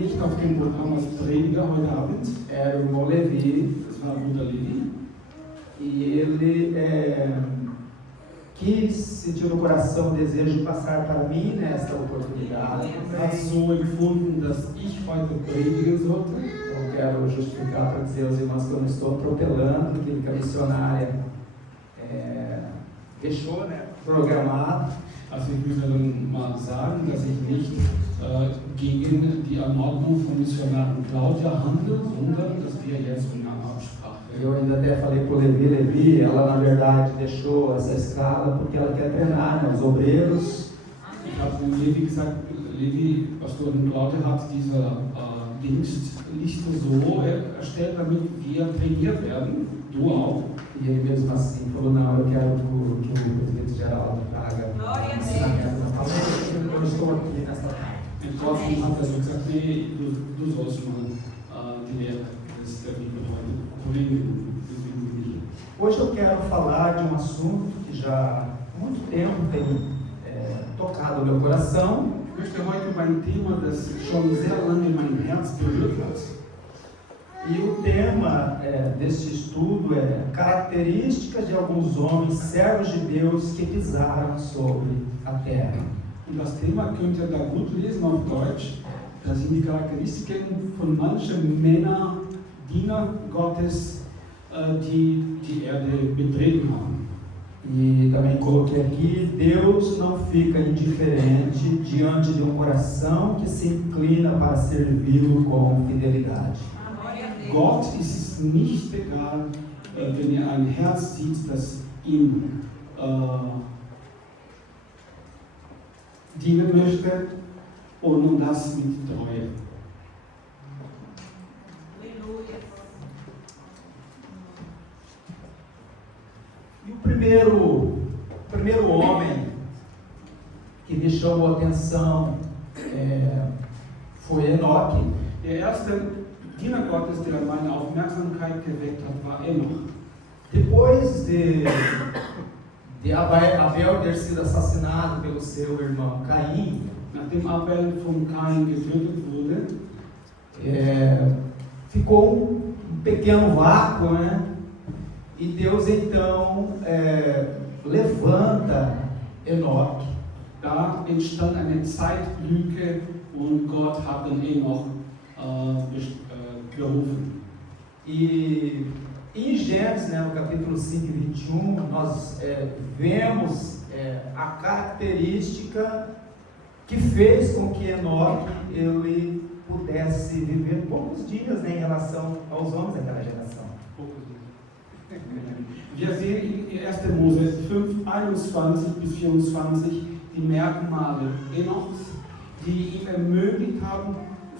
Nicht auf dem Programm als Prediger heute Abend. Era o irmão Levi, Das war Bruder Levi. e ele sentiu no coração o desejo de passar para mim nesta oportunidade. Er hat so empfunden, dass ich heute predigen sollte. Então quero justificar para dizer aos irmãos que eu não estou atropelando aquilo que a missionária deixou, programado. Also ich muss dann mal sagen, dass ich nicht gegen die Anordnung von Missionarin Claudia handle, sondern dass wir jetzt in einer Absprache. Eu ainda até falei para o Levi, ela na verdade deixou essa escala porque ela quer treinar, né, os obreiros. Ich habe dem Levi gesagt, Levi, Pastorin Claudia hat diese Dienstliste so erstellt, damit wir trainiert werden, du auch. E ele mesmo assim falou, não, eu quero que o presidente geral traga ensinamento. Eu falei, eu estou aqui nessa parte. Und trotzdem hat er so gesagt, nee, du sollst mal die Lehre der Bibel heute koordinieren. Hoje eu quero falar de um assunto que já há muito tempo tem tocado o meu coração. Ich möchte heute über ein Thema, das schon sehr lange mein Herz berührt hat. E o tema deste estudo é características de alguns homens servos de Deus que pisaram sobre a terra. Und das Thema könnt ihr da gut lesen auf Deutsch. Das sind die Charakteristiken von manchen Männern, Diener Gottes, die die Erde betreten haben. E também coloquei aqui, Deus não fica indiferente diante de um coração que se inclina para servi-lo com fidelidade. Gott ist es nicht egal, wenn er ein Herz sieht, das ihm dienen möchte und das mit Treue. E o primeiro homem que me chamou a atenção foi Enoque. Der erste Diener Gottes, der meine Aufmerksamkeit geweckt hat, war Enoch. Depois de Abel ter sido assassinado pelo seu irmão Caim, Nachdem Abel von Kain getötet wurde, ficou um pequeno vácuo, né? E Deus então levanta Enoque. da entstand eine Zeitlücke und Gott hat den Enoch berufen. E em Gênesis, né, no capítulo 5 e 21, nós vemos a característica que fez com que Enoque ele pudesse viver poucos dias, né, em relação aos homens daquela geração. Wir sehen in 1. Mose 5, 21 bis 24 die Merkmale Enochs, die ihm ermöglicht haben,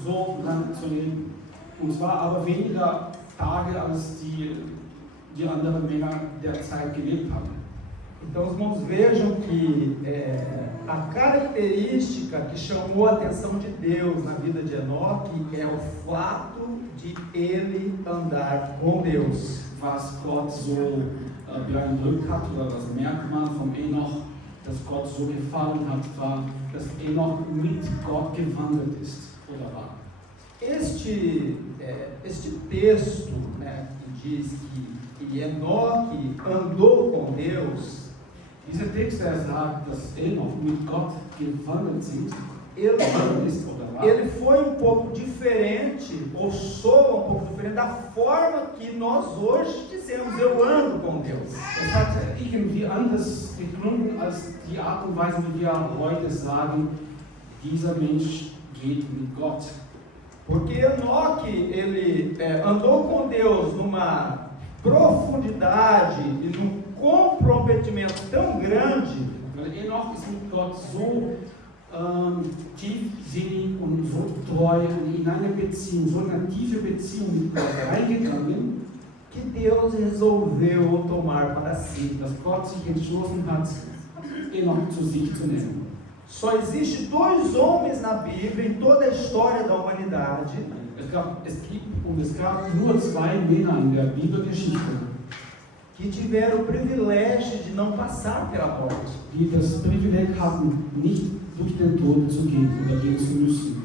so lang zu leben. Und zwar aber weniger Tage, als die anderen Männer der Zeit gelebt haben. Então os irmãos vejam que a característica que chamou a atenção de Deus na vida de Enoque é o fato de ele andar com Deus. Was Gott so beeindruckt hat, oder das Merkmal von Enoch, das Gott so gefallen hat, war, dass Enoch mit Gott gewandelt ist oder war. Este texto, né, que diz que Enoque andou com Deus, Dieser Text, der sagt, dass Enoch mit Gott gewandelt ist oder war. ele foi um pouco diferente, ou soa um pouco diferente da forma que nós hoje dizemos, eu ando com Deus. Es hat irgendwie anders geklungen als die Art und Weise, wie wir heute sagen, dieser Mensch geht mit Gott. Porque Enoque, ele andou com Deus numa profundidade e num comprometimento tão grande, Weil Enoch ist mit Gott so tiefsinnig und so treu und in eine Beziehung, so eine tiefe Beziehung mit Gott reingegangen, que Deus resolveu tomar para si. dass Gott sich entschlossen hat, Enoch zu sich zu nehmen. Só existe dois homens na Bíblia, em toda a história da humanidade, Es gab nur zwei Männer in der Bibelgeschichte, que tiveram o privilégio de não passar pela morte. die das Privileg hatten, nicht durch den Tod zu gehen oder gehen zu müssen.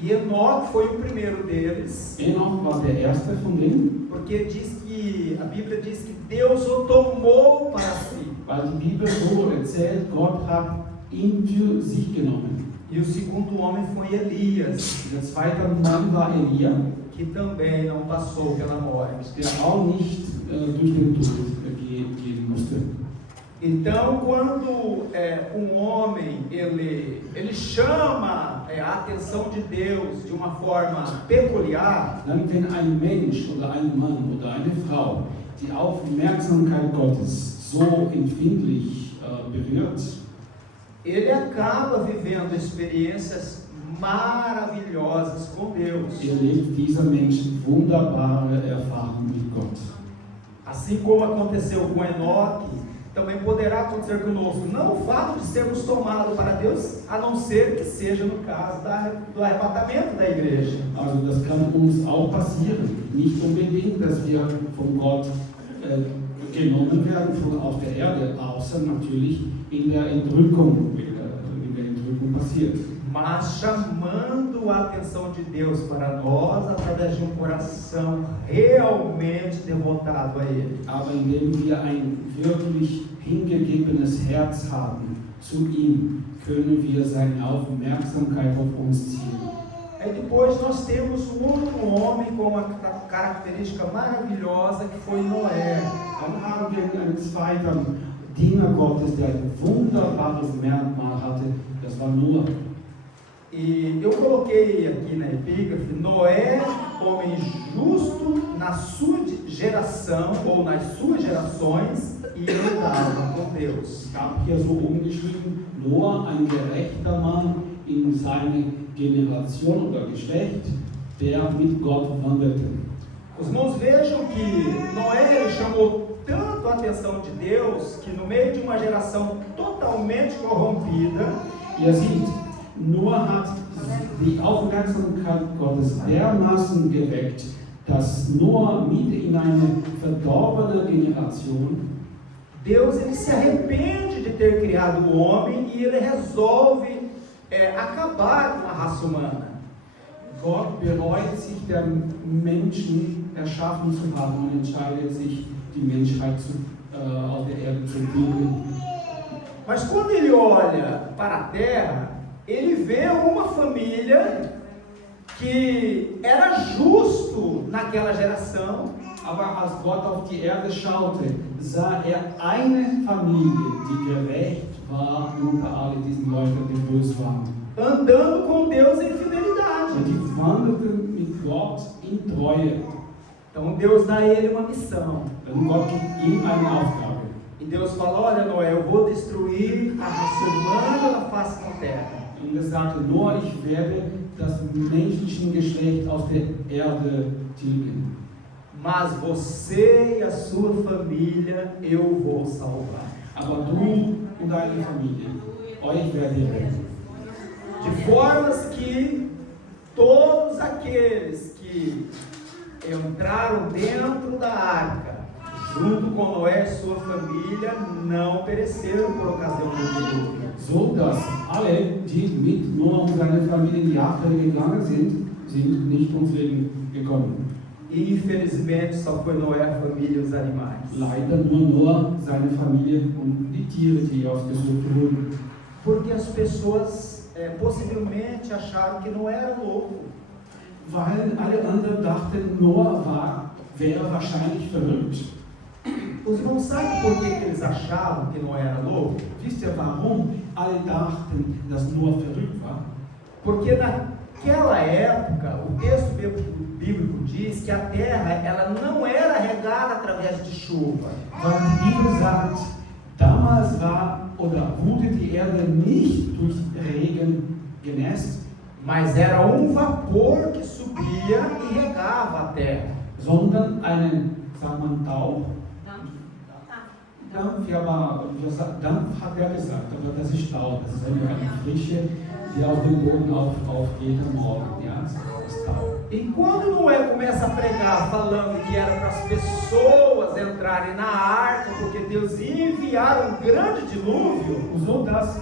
E Enoque foi o primeiro deles, Enoch war der erste von denen, porque diz que a Bíblia diz que Deus o tomou para si. weil die Bibel so erzählt, Gott hat ihn für sich genommen. E o segundo homem foi Elias, Der zweite Mann war Elia, que também não passou pela morte. der auch nicht durch den Tod gehen musste. Então, quando um homem ele chama a atenção de Deus de uma forma peculiar, Dann, wenn ein Mensch oder ein Mann oder eine Frau die Aufmerksamkeit Gottes so empfindlich berührt, ele acaba vivendo experiências maravilhosas com Deus. erlebt dieser Mensch wunderbare Erfahrungen mit Gott. Assim como aconteceu com Enoque, também poderá acontecer conosco. Não o fato de sermos tomados para Deus, a não ser que seja no caso do arrebatamento da igreja. Also das kann uns auch passieren. Nicht unbedingt, dass wir von Gott genommen werden auf der Erde, außer natürlich in der Entrückung, wenn der Entrückung passiert. Mas chamando a atenção de Deus para nós através de um coração realmente devotado a Ele. Aber indem wir ein wirklich hingegebenes Herz haben zu ihm, können wir seine Aufmerksamkeit auf uns ziehen. Aí depois nós temos um outro homem com uma característica maravilhosa que foi Noé. Dann haben wir einen zweiten Diener Gottes, der ein wunderbares Merkmal hatte, das war Noah. E eu coloquei aqui na epígrafe, Noé, homem justo na sua geração ou nas suas gerações, e andava com Deus. Ich habe hier so umgeschrieben, Noah, ein gerechter Mann in seiner Generation oder Geschlecht, der mit Gott wanderte. Os irmãos vejam que Noé ele chamou tanto a atenção de Deus, que no meio de uma geração totalmente corrompida, Ihr seht, Noah hat die Aufmerksamkeit Gottes dermaßen geweckt, dass Noah mitten in eine verdorbene Generation Deus ele se arrepende de ter criado o homem e ele resolve acabar com a raça humana. Gott bereut sich, der Menschen erschaffen zu haben und entscheidet sich, die Menschheit auf der Erde zu tilgen. Mas quando ele olha para a terra, ele vê uma família que era justo naquela geração. Aber als Gott auf die Erde schaute, sah er eine Familie, die gerecht war unter all diesen Leuten, die böse waren. Andando com Deus em fidelidade. Und die wandelten mit Gott in Treue. Então Deus dá a ele uma missão. Und Gott gibt ihm eine Aufgabe. E Deus fala, olha Noé, eu vou destruir a raça humana da face da terra. Und er sagte, Noah, ich werde das menschliche Geschlecht aus der Erde tilgen. Mas você e a sua família eu vou salvar. Aber du und deine Familie, euch werde ich retten. De formas que todos aqueles que entraram dentro da arca, junto com Noé e sua família, não pereceram por ocasião do dilúvio. So dass alle, die mit Noah und seiner Familie in die Arche gegangen sind nicht ums Leben gekommen. E infelizmente só foi Noé, a família e os animais. Leider nur Noah, seine Familie und die Tiere, die ausgesucht wurden. Porque as pessoas possivelmente acharam que Noé era louco. Weil alle anderen dachten, Noah wäre wahrscheinlich verrückt. Os irmãos sabem por que eles achavam que Noé era louco? Wisst ihr, warum alle dachten, dass Noah verrückt war? Porque naquela época, o texto bíblico diz que a terra ela não era regada através de chuva. Weil die Bibel sagt, damals wurde die Erde nicht durch Regen genässt, Mas era um vapor que subia e regava a terra. sondern einen, sagt man, Dampf, ja, aber Dampf hat er gesagt, aber das ist Staub, das ist eine Frische, die aus dem Boden aufgeht am Morgen, ja, das ist Staub. E quando Noé começa a pregar falando que era para as pessoas entrarem na arca, porque Deus ia enviar um grande dilúvio, So dass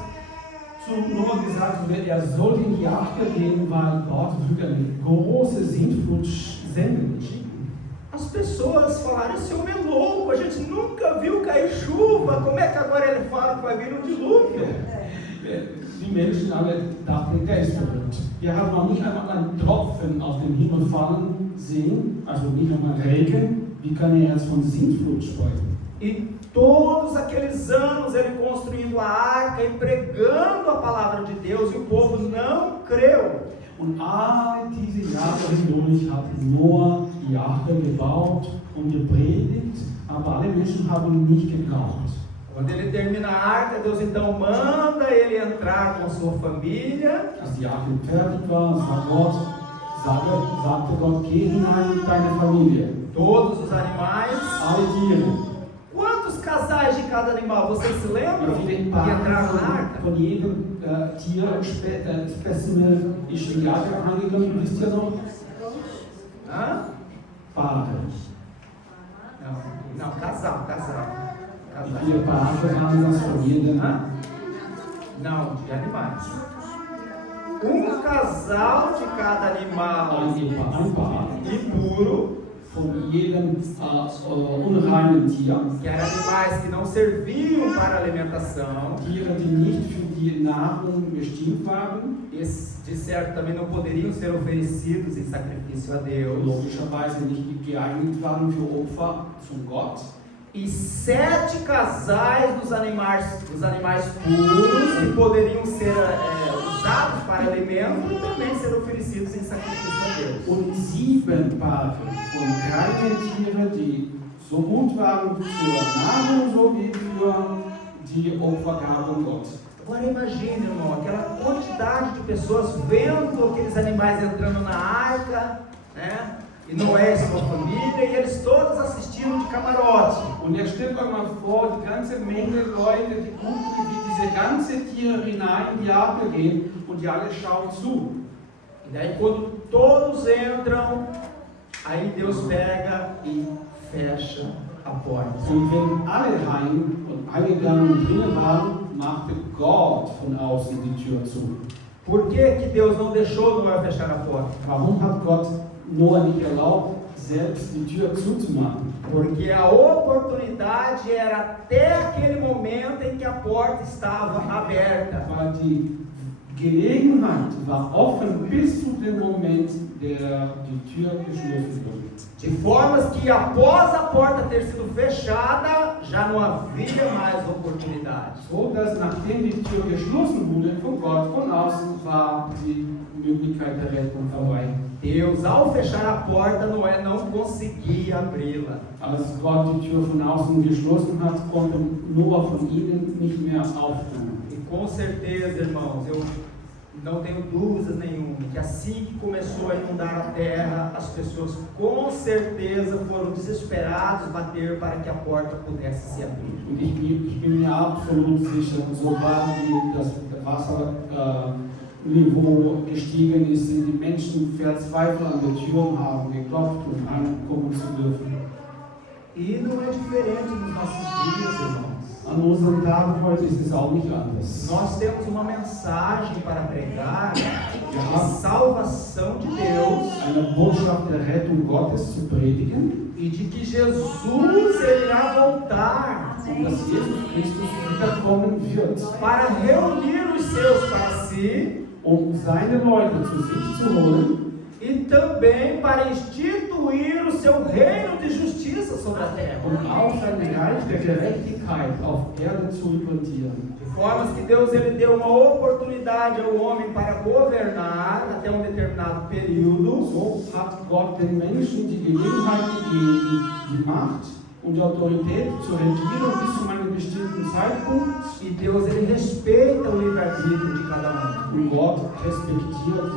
zu Noah gesagt wurde, er soll in die Arche gehen, weil Gott würde eine große Sintflut senden. As pessoas falaram, esse homem é louco, a gente nunca viu cair chuva, como é que agora ele fala que vai vir um dilúvio? Die Menschen alle dachten, der ist verrückt. Wir haben noch nie einmal einen Tropfen auf den Himmel fallen sehen, also nicht einmal Regen. Wie kann er jetzt von Sintflut sprechen? E todos aqueles anos ele construindo a arca e pregando a palavra de Deus e o povo não creu. Und all diese Jahre hindurch hat Noah die Arche gebaut und gepredigt, aber alle Menschen haben nicht geglaubt. Quando ele termina a arca, Deus então manda ele entrar com sua família. Als die Arche fertig war, sagte Gott, geh hinein mit deiner Familie. Todos os animais. Alle Tiere. Quantos casais de cada animal? Vocês se lembram Wie que viele entraram na arca? von jedem Tier, Specimen ist in die Arche reingegangen, wisst ihr noch? Hã? Paare. Não, casal. Wie viele Paare waren das von jedem? Hã? Não, de animais. Um casal de cada animal Ein Paar impuro, von jedem unreinen Tier. que eram animais que não serviam para alimentação. Tiere, die nicht für die Nahrung bestimmt waren. Esses, de certo, também não poderiam ser oferecidos em sacrifício a Deus. Logischerweise nicht geeignet waren für Opfer von Gott. E 7 casais dos animais puros que poderiam ser usados para alimento e também ser oferecidos em sacrifício a Deus. Und 7 Paare von reinen Tieren, die so gut waren für Nahrung, so wie für die Opfergaben Gott. Agora imagine, irmão, aquela quantidade de pessoas vendo aqueles animais entrando na arca, né? E Noé e sua família, e eles todos assistindo de camarote. Und jetzt stellt euch mal vor, die ganze Menge Leute, die gucken, wie diese ganze Tiere hinein in die Arche gehen und die alle schauen zu. E daí quando todos entram, aí Deus pega e fecha a porta. Und wenn alle rein und eingegangen und drinnen waren, machte Gott von außen die Tür zu. Por que Deus não deixou Noé fechar a porta? Warum hat Gott Noah nicht erlaubt, selbst die Tür zuzumachen? Porque a oportunidade era até aquele momento em que a porta estava aberta. Weil die Gelegenheit war offen bis zu dem Moment, der die Tür geschlossen wurde. De formas que após a porta ter sido fechada, já não havia mais oportunidade. So dass nachdem die Tür geschlossen wurde von Gott, von außen, war die Möglichkeit der Rettung vorbei. Deus, ao fechar a porta, Noé não conseguia abri-la. Als Gott die Tür von außen geschlossen hat, konnte Noah von innen nicht mehr auftun. E com certeza, irmãos, eu não tenho dúvidas nenhuma que assim que começou a inundar a terra, as pessoas com certeza foram desesperadas bater para que a porta pudesse se abrir. Und ich bin mir absolut sicher, sobald das Wasserniveau gestiegen ist, sind die Menschen verzweifelt an der Tür und haben geklopft, um reinkommen zu dürfen. E não é diferente nos nossos dias, irmãos. An unseren Tagen heute ist es auch nicht anders. Nós temos uma mensagem para pregar de salvação de Deus Eine Botschaft der Rettung Gottes zu predigen e de que Jesus ele irá voltar und dass Jesus Christus wiederkommen wird, para reunir os seus para si seine Leute zu sich zu holen e também para instituir o seu reino de justiça sobre a terra. und auch sein Reich der Gerechtigkeit auf Erde zu implantieren. De formas que Deus ele deu uma oportunidade ao homem para governar até um determinado período. So hat Gott den Menschen die Gelegenheit gegeben, die Macht und die Autorität zu regieren bis zu einem bestimmten Zeitpunkt. E Deus ele respeita o livre-arbítrio de cada um. Und Gott respektiert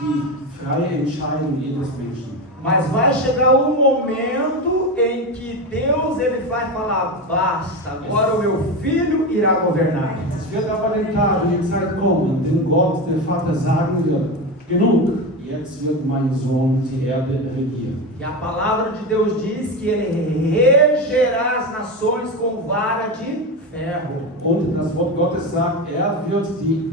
die freie Entscheidung jedes Menschen. Mas vai chegar um momento em que Deus ele vai falar: basta, agora o meu filho irá governar. Es wird aber den Tag und die Zeit kommen, wenn Gott, der Vater, sagen wird, genug, jetzt wird mein Sohn die Erde regieren. E a palavra de Deus diz que ele regerá as nações com vara de ferro. Und das Wort Gottes sagt, wird die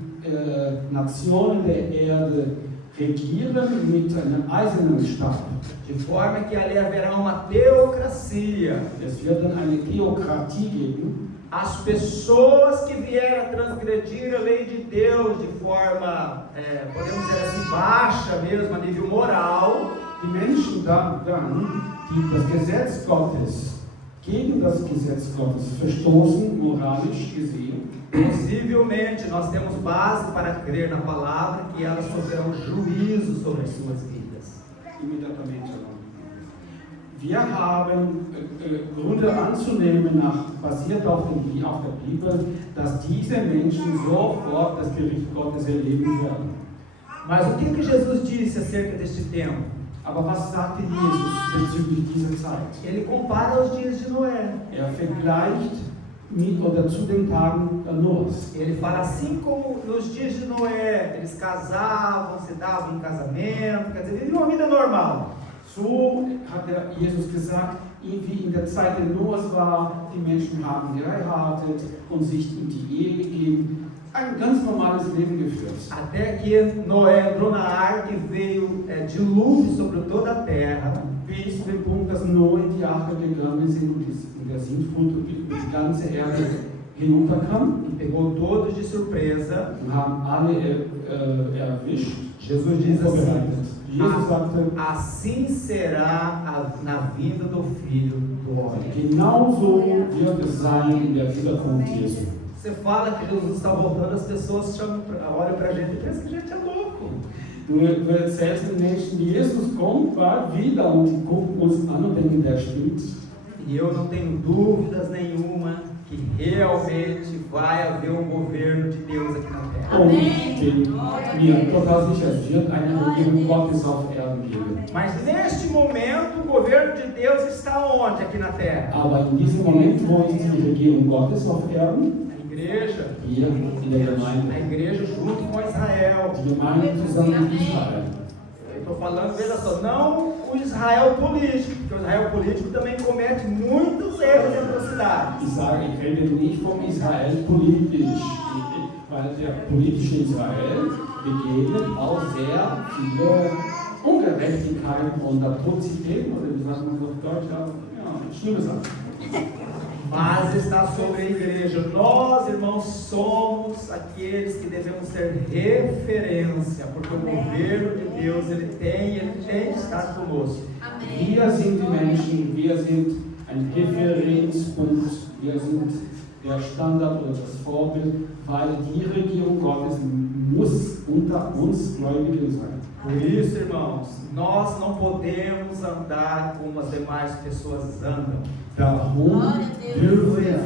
Nationen der Erde regieren mit einem eisernen Stab. De forma que ali haverá uma teocracia. Es wird dann eine Theokratie geben. As pessoas que vieram a transgredir a lei de Deus de forma, podemos dizer assim, baixa mesmo, a nível moral, Die Menschen dann, die das Gesetz Gottes gegen das Gesetz Gottes verstoßen, moralisch gesehen, possivelmente nós temos base para crer na palavra que elas sofrerão juízo sobre as suas vidas. imediatamente. Wir haben Gründe anzunehmen, basiert auf der Bibel, dass diese Menschen sofort das Gericht Gottes erleben werden. Mas o que Jesus disse acerca deste tempo? Aber was sagte Jesus bezüglich dieser Zeit? Ele compara os dias de Noé. Vergleicht mit oder zu den Tagen Noahs. Ele fala assim como nos dias de Noé, eles casavam, se davam em casamento, quer dizer, viviam uma vida normal. So hat Jesus gesagt, wie in der Zeit der Noahs war, die Menschen haben geheiratet und sich in die Ehe gegeben, ein ganz normales Leben geführt. Até que Noé entrou na arca e veio dilúvio sobre toda a terra. Bis zu dem Punkt, dass Noah in die Arche gegangen sind und der Sintflut die ganze Erde hinunterkam. E pegou todos de surpresa. Und haben alle erwischt. Jesus diz assim: Jesus sagte, assim será na vinda do Filho do Homem. Genauso wird es sein in der Wiederkunft Jesu. Você fala que Jesus está voltando, as pessoas olham para a gente e pensam que a gente é louco. Du erzählst den Menschen, Jesus kommt bald wieder und die gucken uns an und denken, der stimmt. E eu não tenho dúvidas nenhuma que realmente vai haver um governo de Deus aqui na Terra. Und ich bin mir total sicher, es wird eine Regierung Gottes auf Erden geben. Mas neste momento, o governo de Deus está onde aqui na Terra? Aber in diesem Moment, wo ist die Regierung Gottes auf Erden? A igreja. Hier in der Gemeinde. A igreja junto com Israel. Die Gemeinde zusammen mit Israel. Eu estou falando, veja só, não o Israel político, porque o Israel político também comete muitos erros e atrocidades. Ich rede nicht vom Israel politisch, weil der politische Israel begegnet auch sehr viele Ungerechtigkeiten und Atrozitäten, oder wie sagt man auf Deutsch, ja, schlimme Sachen. Mas está sobre a igreja. Nós, irmãos, somos aqueles que devemos ter referência, porque o governo de Deus, ele tem de estar conosco. Wir sind die Menschen, wir sind ein Referenzpunkt, wir sind der Standard oder das Vorbild, weil die Regierung Gottes muss unter uns Gläubigen sein. Por isso, irmãos, nós não podemos andar como as demais pessoas andam. Darum dürfen wir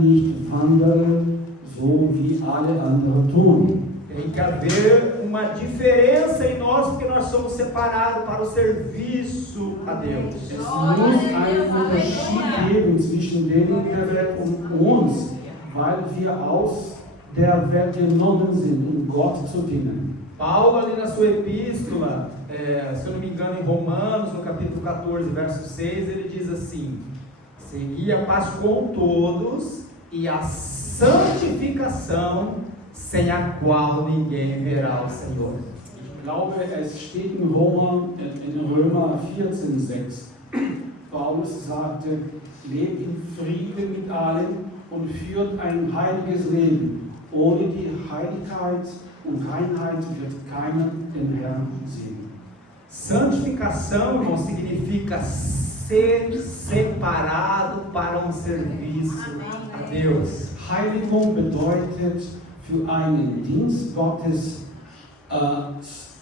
nicht wandeln, so wie alle anderen tun. Tem que haver uma diferença em nós, porque nós somos separados para o serviço a Deus. Es muss einen Unterschied geben zwischen denen der Welt und uns, weil wir aus der Welt genommen sind, um Gott zu dienen. Paulo, ali na sua epístola, se eu não me engano, em Romanos, no capítulo 14, verso 6, ele diz assim: segui a paz com todos e a santificação, sem a qual ninguém verá o Senhor. Ich glaube, es steht in Römer 14,6. Paulus sagte, lebt in Frieden mit allen und führt ein heiliges Leben. Ohne die Heiligkeit und Reinheit wird keiner den Herrn sehen. Santificação, irmão, significa ser separado para um serviço a Deus. Heiligung bedeutet, für einen Dienst Gottes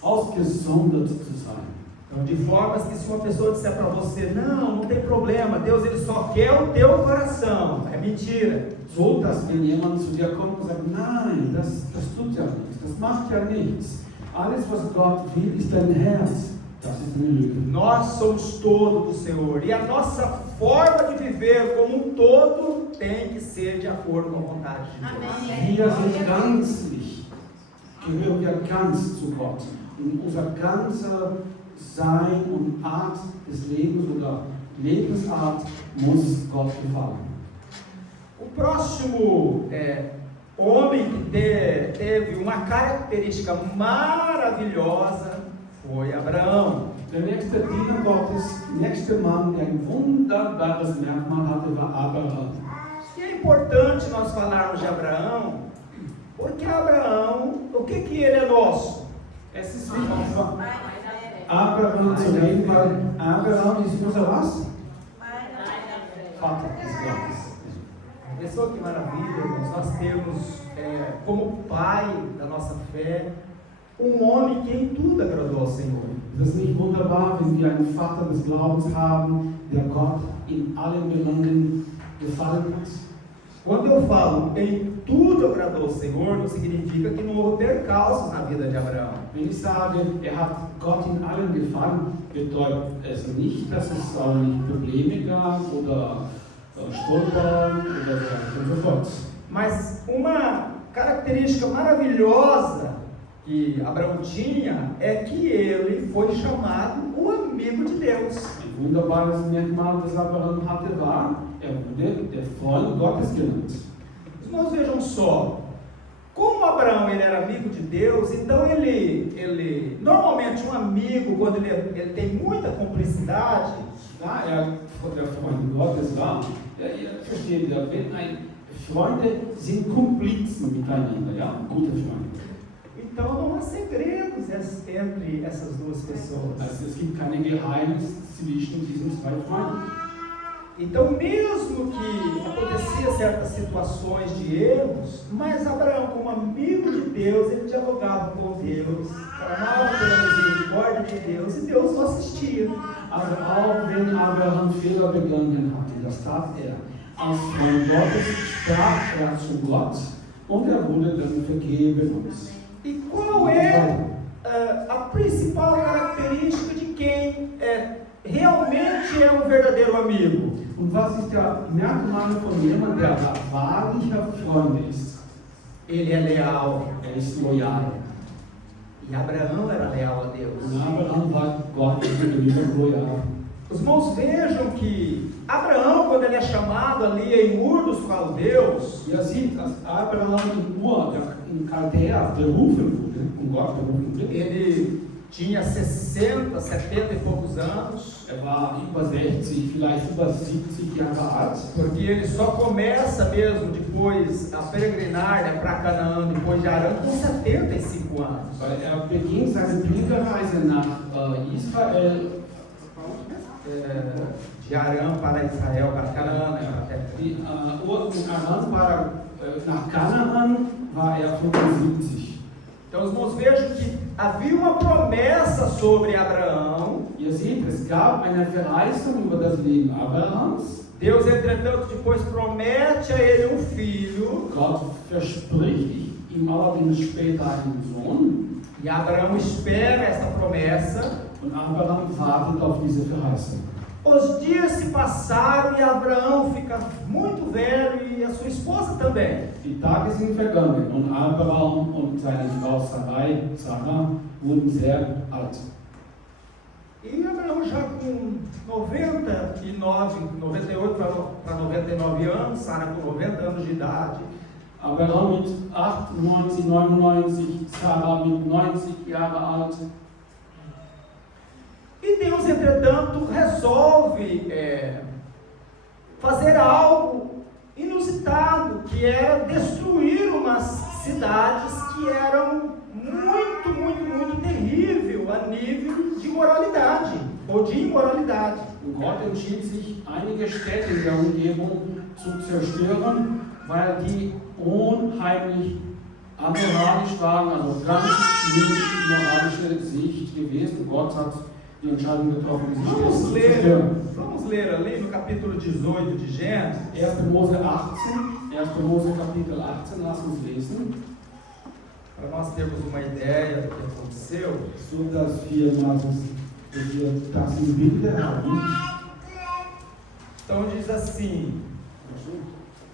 ausgesondert zu sein. Então, de formas que se uma pessoa disser para você, não tem problema, Deus ele só quer o teu coração, é mentira. So, dass wenn jemand zu dir kommt und sagt, nein, das tut ja nichts, das macht ja nichts. Alles, was Gott will, ist dein Herz. Das ist eine Lüge. Nós somos todo do Senhor e a nossa forma de viver como todo tem que ser de acordo com a vontade de Deus. Wir sind ganzlich, gehören wir ganz zu Gott. Und unser ganzer Sein und Art des Lebens oder Lebensart muss Gott gefallen. O próximo homem que teve uma característica maravilhosa foi Abraão. Der nächste Diener Gottes, nächste Mann, der ein wunderbares Merkmal hatte, war Abraham. E é importante nós falarmos de Abraão, porque Abraão, o que ele é nosso? Es ist wichtig, von Abraham zu reden, weil Abraham ist unser was? Vater des Glaubens. Pessoa, que maravilha, irmãos. Nós temos como pai da nossa fé um homem que em tudo agradou ao Senhor. Das ist nicht wunderbar, wenn wir einen Vater des Glaubens haben, der Gott in allen Belangen gefallen hat. Quando eu falo em tudo agradou ao Senhor, não significa que não houve percalços na vida de Abraão. Wenn ich sage, hat Gott in allen gefallen, bedeutet es nicht, dass es nicht Probleme gab oder Stolpern oder so fort. Mas uma característica maravilhosa que Abraão tinha é que ele foi chamado o amigo de Deus. Ein wunderbares Merkmal, das Abraham hatte, war, wurde der Freund Gottes genannt. Irmãos, vejam só, como Abraão ele era amigo de Deus, então ele normalmente um amigo, quando ele tem muita cumplicidade, Da der Freund Gottes war, ihr versteht ja, wenn Freunde sind Komplizen miteinander, ja, gute Freunde. então não há segredos entre essas duas pessoas. Also es gibt keine Geheimnisse zwischen diesen zwei Freunden. Então, mesmo que acontecia certas situações de erros, mas Abraão, como amigo de Deus, ele dialogava com Deus, clamava pela misericórdia de Deus e Deus o assistia. Aber auch wenn Abraham Fehler begangen hatte, das tat als Freund Gottes sprach zu Gott und wurde dann vergeben uns. E qual é a principal característica de quem realmente é um verdadeiro amigo? Und was ist der Merkmal von jemandem, der wahrlicher Freund ist? Ele é leal. Ist loyal. E Abraão era leal a Deus. Und Abraham war Gott gegenüber loyal. Os irmãos vejam que Abraão, quando ele é chamado ali em Ur dos Caldeus, Ihr seht, dass Abraham in Ur, in Chaldea, berufen wurde, Gott berufen wurde. ele tinha 60, 70 e poucos anos, War über 60, vielleicht über 70 Jahre alt. porque ele só começa mesmo depois a peregrinar para Canaã, depois de Arã, com 75 anos. Weil beginnt seine Pilgerreise nach Israel. De Arã para Israel, para Canaã, Die Aram nach Kanaan war 75. Então os irmãos vejam que havia uma promessa sobre Abraão. Ihr seht, es gab eine Verheißung über das Leben Abrahams. Deus, entretanto, depois promete a ele um filho. Gott verspricht ihm allerdings später einen Sohn. E Abraão espera essa promessa. Und Abraham wartet auf diese Verheißung. Os dias se passaram e Abraão fica muito velho e a sua esposa também. Die Tage sind vergangen und Abraham und seine Frau Sarah wurden sehr alt. E Abraão já com 98 para 99 anos, Sara com 90 anos de idade. Abraham mit 98, 99, Sarah mit 90 Jahre alt. E Deus, entretanto, resolve fazer algo inusitado, que era destruir umas cidades que eram muito terrível a nível de moralidade, ou de imoralidade. Und Gott entschied sich, einige Städte in der Umgebung zu zerstören, weil die unheimlich amoralisch waren, also ganz schlimm moralische Sicht gewesen. Gott hat die Entscheidung getroffen, diese Städte zu zerstören. Vamos ler ali no capítulo 18 de Gênesis. 1. Mose 18, 1. Mose Kapitel 18, lass uns lesen. Para nós termos uma ideia do que aconteceu. So dass wir das im Bilde haben. Então diz assim,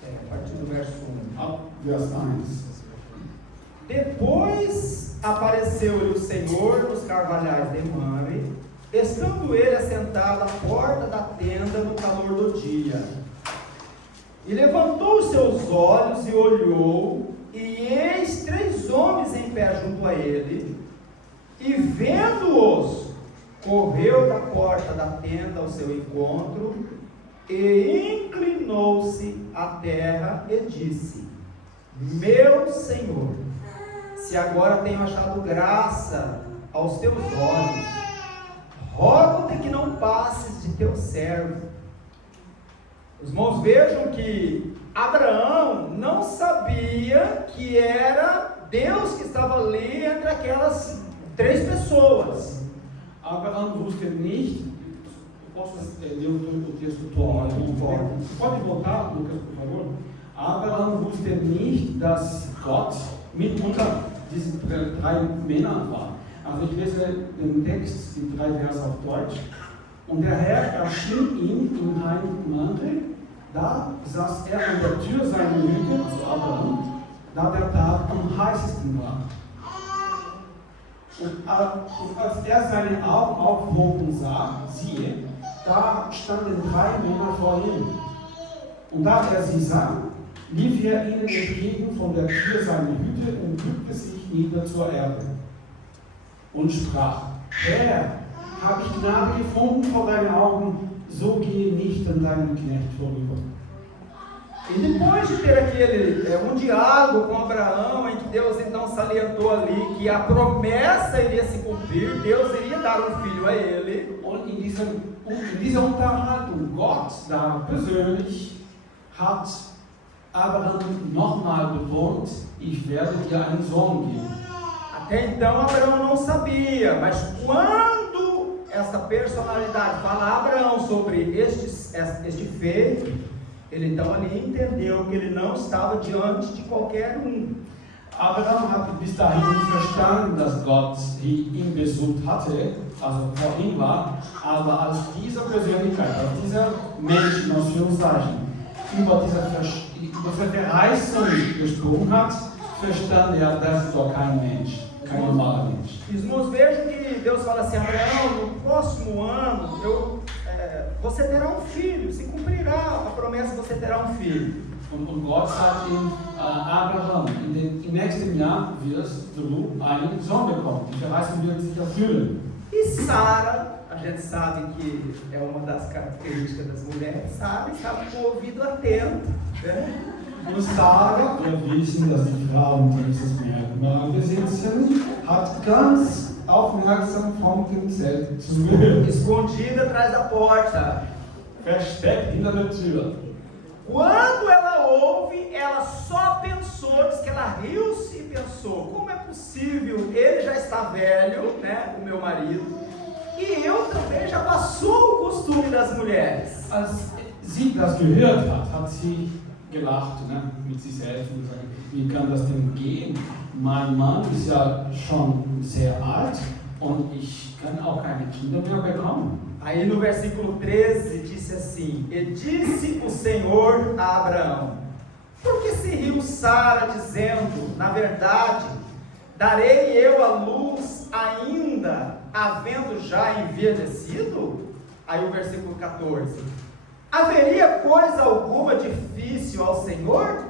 a partir do verso 1. Ab Vers 1. Depois apareceu-lhe o Senhor nos carvalhais de Mamre, estando ele assentado à porta da tenda no calor do dia. E levantou os seus olhos e olhou, e eis 3 homens em pé junto a ele, e vendo-os, correu da porta da tenda ao seu encontro, e inclinou-se à terra e disse: meu Senhor, se agora tenho achado graça aos teus olhos, rogo-te que não passes de teu servo. Os irmãos vejam que Abraão não sabia que era Deus que estava ali entre aquelas 3 pessoas. Abraham wusste nicht, posso ler o texto todo? Pode voltar, Lucas, por favor? Abraham wusste nicht, dass Gott mitunter diesen 3 Männern war. Also ich lese den Text, die 3 Verse auf Deutsch. Und der Herr erschien ihm im heiligen Mantel, da saß er an der Tür seiner Hütte, also Abraham, da der Tag am heißesten war. Und als er seine Augen aufhob und sah, siehe, da standen 3 Männer vor ihm. Und da er sie sah, lief er ihnen entgegen von der Tür seiner Hütte und bückte sich nieder zur Erde und sprach: Herr, habe ich Gnade gefunden vor deinen Augen, so gehe nicht an deinem Knecht vorüber. E depois de ter aquele diálogo com Abraão, em que Deus então salientou ali que a promessa iria se cumprir, Deus iria dar um filho a ele. Und in dieser Unterhaltung, Gott da persönlich hat Abraham nochmal betont: ich werde dir einen Sohn geben. Até então Abraão não sabia, mas quando essa personalidade fala a Abraão sobre este feito, ele então ali entendeu que ele não estava diante de qualquer um. Abraham hatte bis dahin verstanden, dass Gott ihn besucht hatte, also vor ihm war, aber als diese Persönlichkeit, als dieser Mensch in Anführungszeichen über diese Verheißung gesprochen hat, verstand er, das ist doch kein Mensch, kein normaler Mensch. Irmãos, vejam que Deus fala assim: Abraão, no próximo ano você terá um filho, se cumprirá a promessa, você terá um filho. Und Gott sagt ihm, Abraham, im nächsten Jahr wirst du einen Sohn bekommen. Die Verheißung wird sich erfüllen. E Sara, a gente sabe que é uma das características das mulheres, Sara estava com o ouvido atento, né? Und Sarah, wir wissen, dass die Frauen dieses Merkmal besitzen, hat ganz aufmerksam von dem Zelt zugehört. Escondida atrás da porta, Versteckt hinter der Tür. Quando ela ouve, ela só pensou, diz que ela riu-se e pensou: como é possível? Ele já está velho, né, o meu marido, e eu também já passou o costume das mulheres. Als sie das gehört hat, hat sie gelacht, ne, mit sich selbst und gesagt: wie kann das denn gehen? Mein Mann ist ja schon sehr alt und ich kann auch keine Kinder mehr bekommen. Aí no versículo 13 disse assim: e disse o Senhor a Abraão: por que se riu Sara, dizendo: na verdade, darei eu a luz ainda, havendo já envelhecido? Aí o versículo 14: haveria coisa alguma difícil ao Senhor?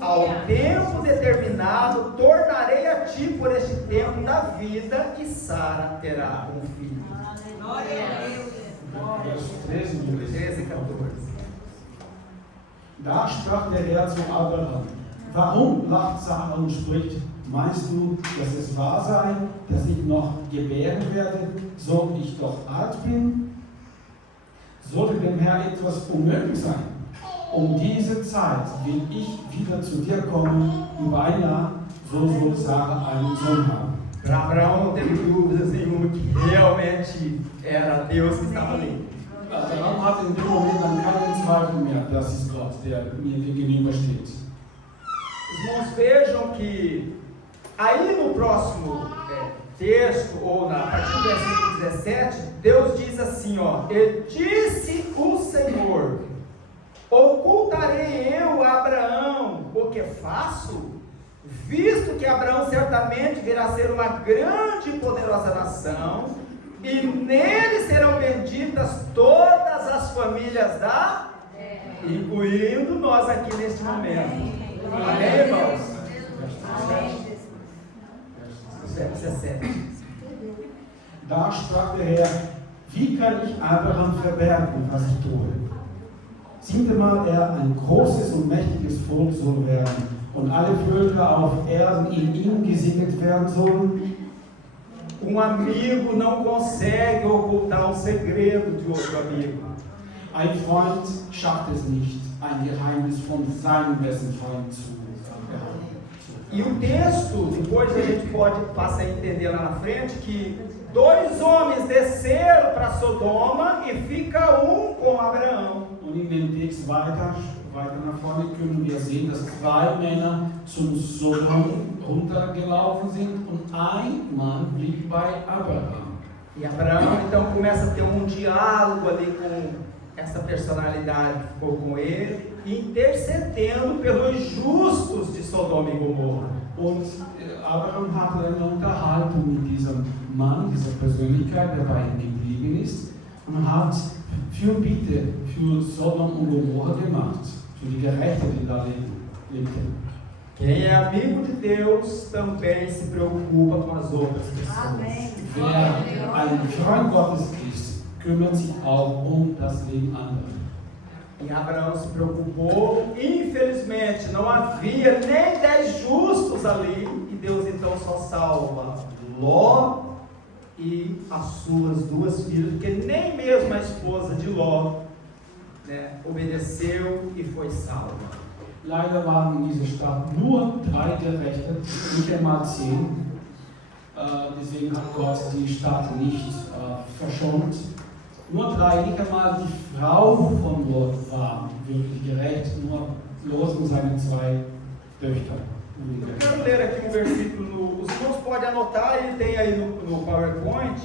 Ao tempo determinado, tornarei a ti por este tempo da vida, e Sara terá um filho. Vers 13 und 13, 14. Da sprach der Herr zu Abraham: warum lacht Sarah und spricht: meinst du, dass es wahr sei, dass ich noch gebären werde, so ich doch alt bin? Sollte dem Herrn etwas unmöglich sein? Um diese Zeit will ich wieder zu dir kommen, über ein Jahr, so soll Sarah einen Sohn haben. Para Abraão não teve dúvidas nenhuma que realmente era Deus que estava ali. Abraham hat in dem Moment dann keinen Zweifel mehr, das ist Gott, der mir gegenübersteht. Os irmãos vejam que aí no próximo texto, ou a partir do versículo 17, Deus diz assim, ó: e disse o Senhor: ocultarei eu a Abraão o que faço? Visto que Abraão certamente virá a ser uma grande e poderosa nação, e nele serão benditas todas as famílias da terra, incluindo nós aqui neste momento. Amém, irmãos? Verso 17. Da sprach der Herr, wie kann ich Abraham verbergen, was ich tue? 7-mal ein großes und mächtiges Volk soll werden, und alle Völker auf Erden in ihm gesegnet werden sollen. Amigo não consegue ocultar segredo de outro amigo. Ein Freund schafft es nicht, ein Geheimnis von seinem besten Freund zu behalten. E o texto, depois a gente passa a entender lá na frente, que 2 homens desceram para Sodoma e fica com Abraão. Und in dem Text weiter nach vorne können wir sehen, dass 2 Männer zum Sodom runtergelaufen sind und ein Mann blieb bei Abraham. E Abraão então começa a ter diálogo ali com essa personalidade que ficou com ele, intercedendo pelos justos de Sodoma e Gomorra. Und Abraham hatte eine Unterhaltung mit diesem Mann, dieser Persönlichkeit, der bei ihm geblieben ist, und hat Fürbitte für Sodom und Gomorra gemacht, für die Gerechten, die da lebten. Quem é amigo de Deus também se preocupa com as outras pessoas. Amém. Wer ein Freund Gottes ist, kümmert sich auch das Leben anderer. E Abraão se preocupou, infelizmente não havia nem 10 justos ali, e Deus então só salva Ló e as suas 2 filhas, porque nem mesmo a esposa de Ló, obedeceu e foi salva. Leider waren in dieser Stadt nur 3 Gerechte, nicht einmal 10. Deswegen hat Gott die Stadt nicht verschont. Nur 3, nicht einmal die Frau von Lot war wirklich gerecht, nur Lot und seine 2 Töchter. Eu quero ler aqui versículo, os irmãos podem anotar, ele tem aí no PowerPoint,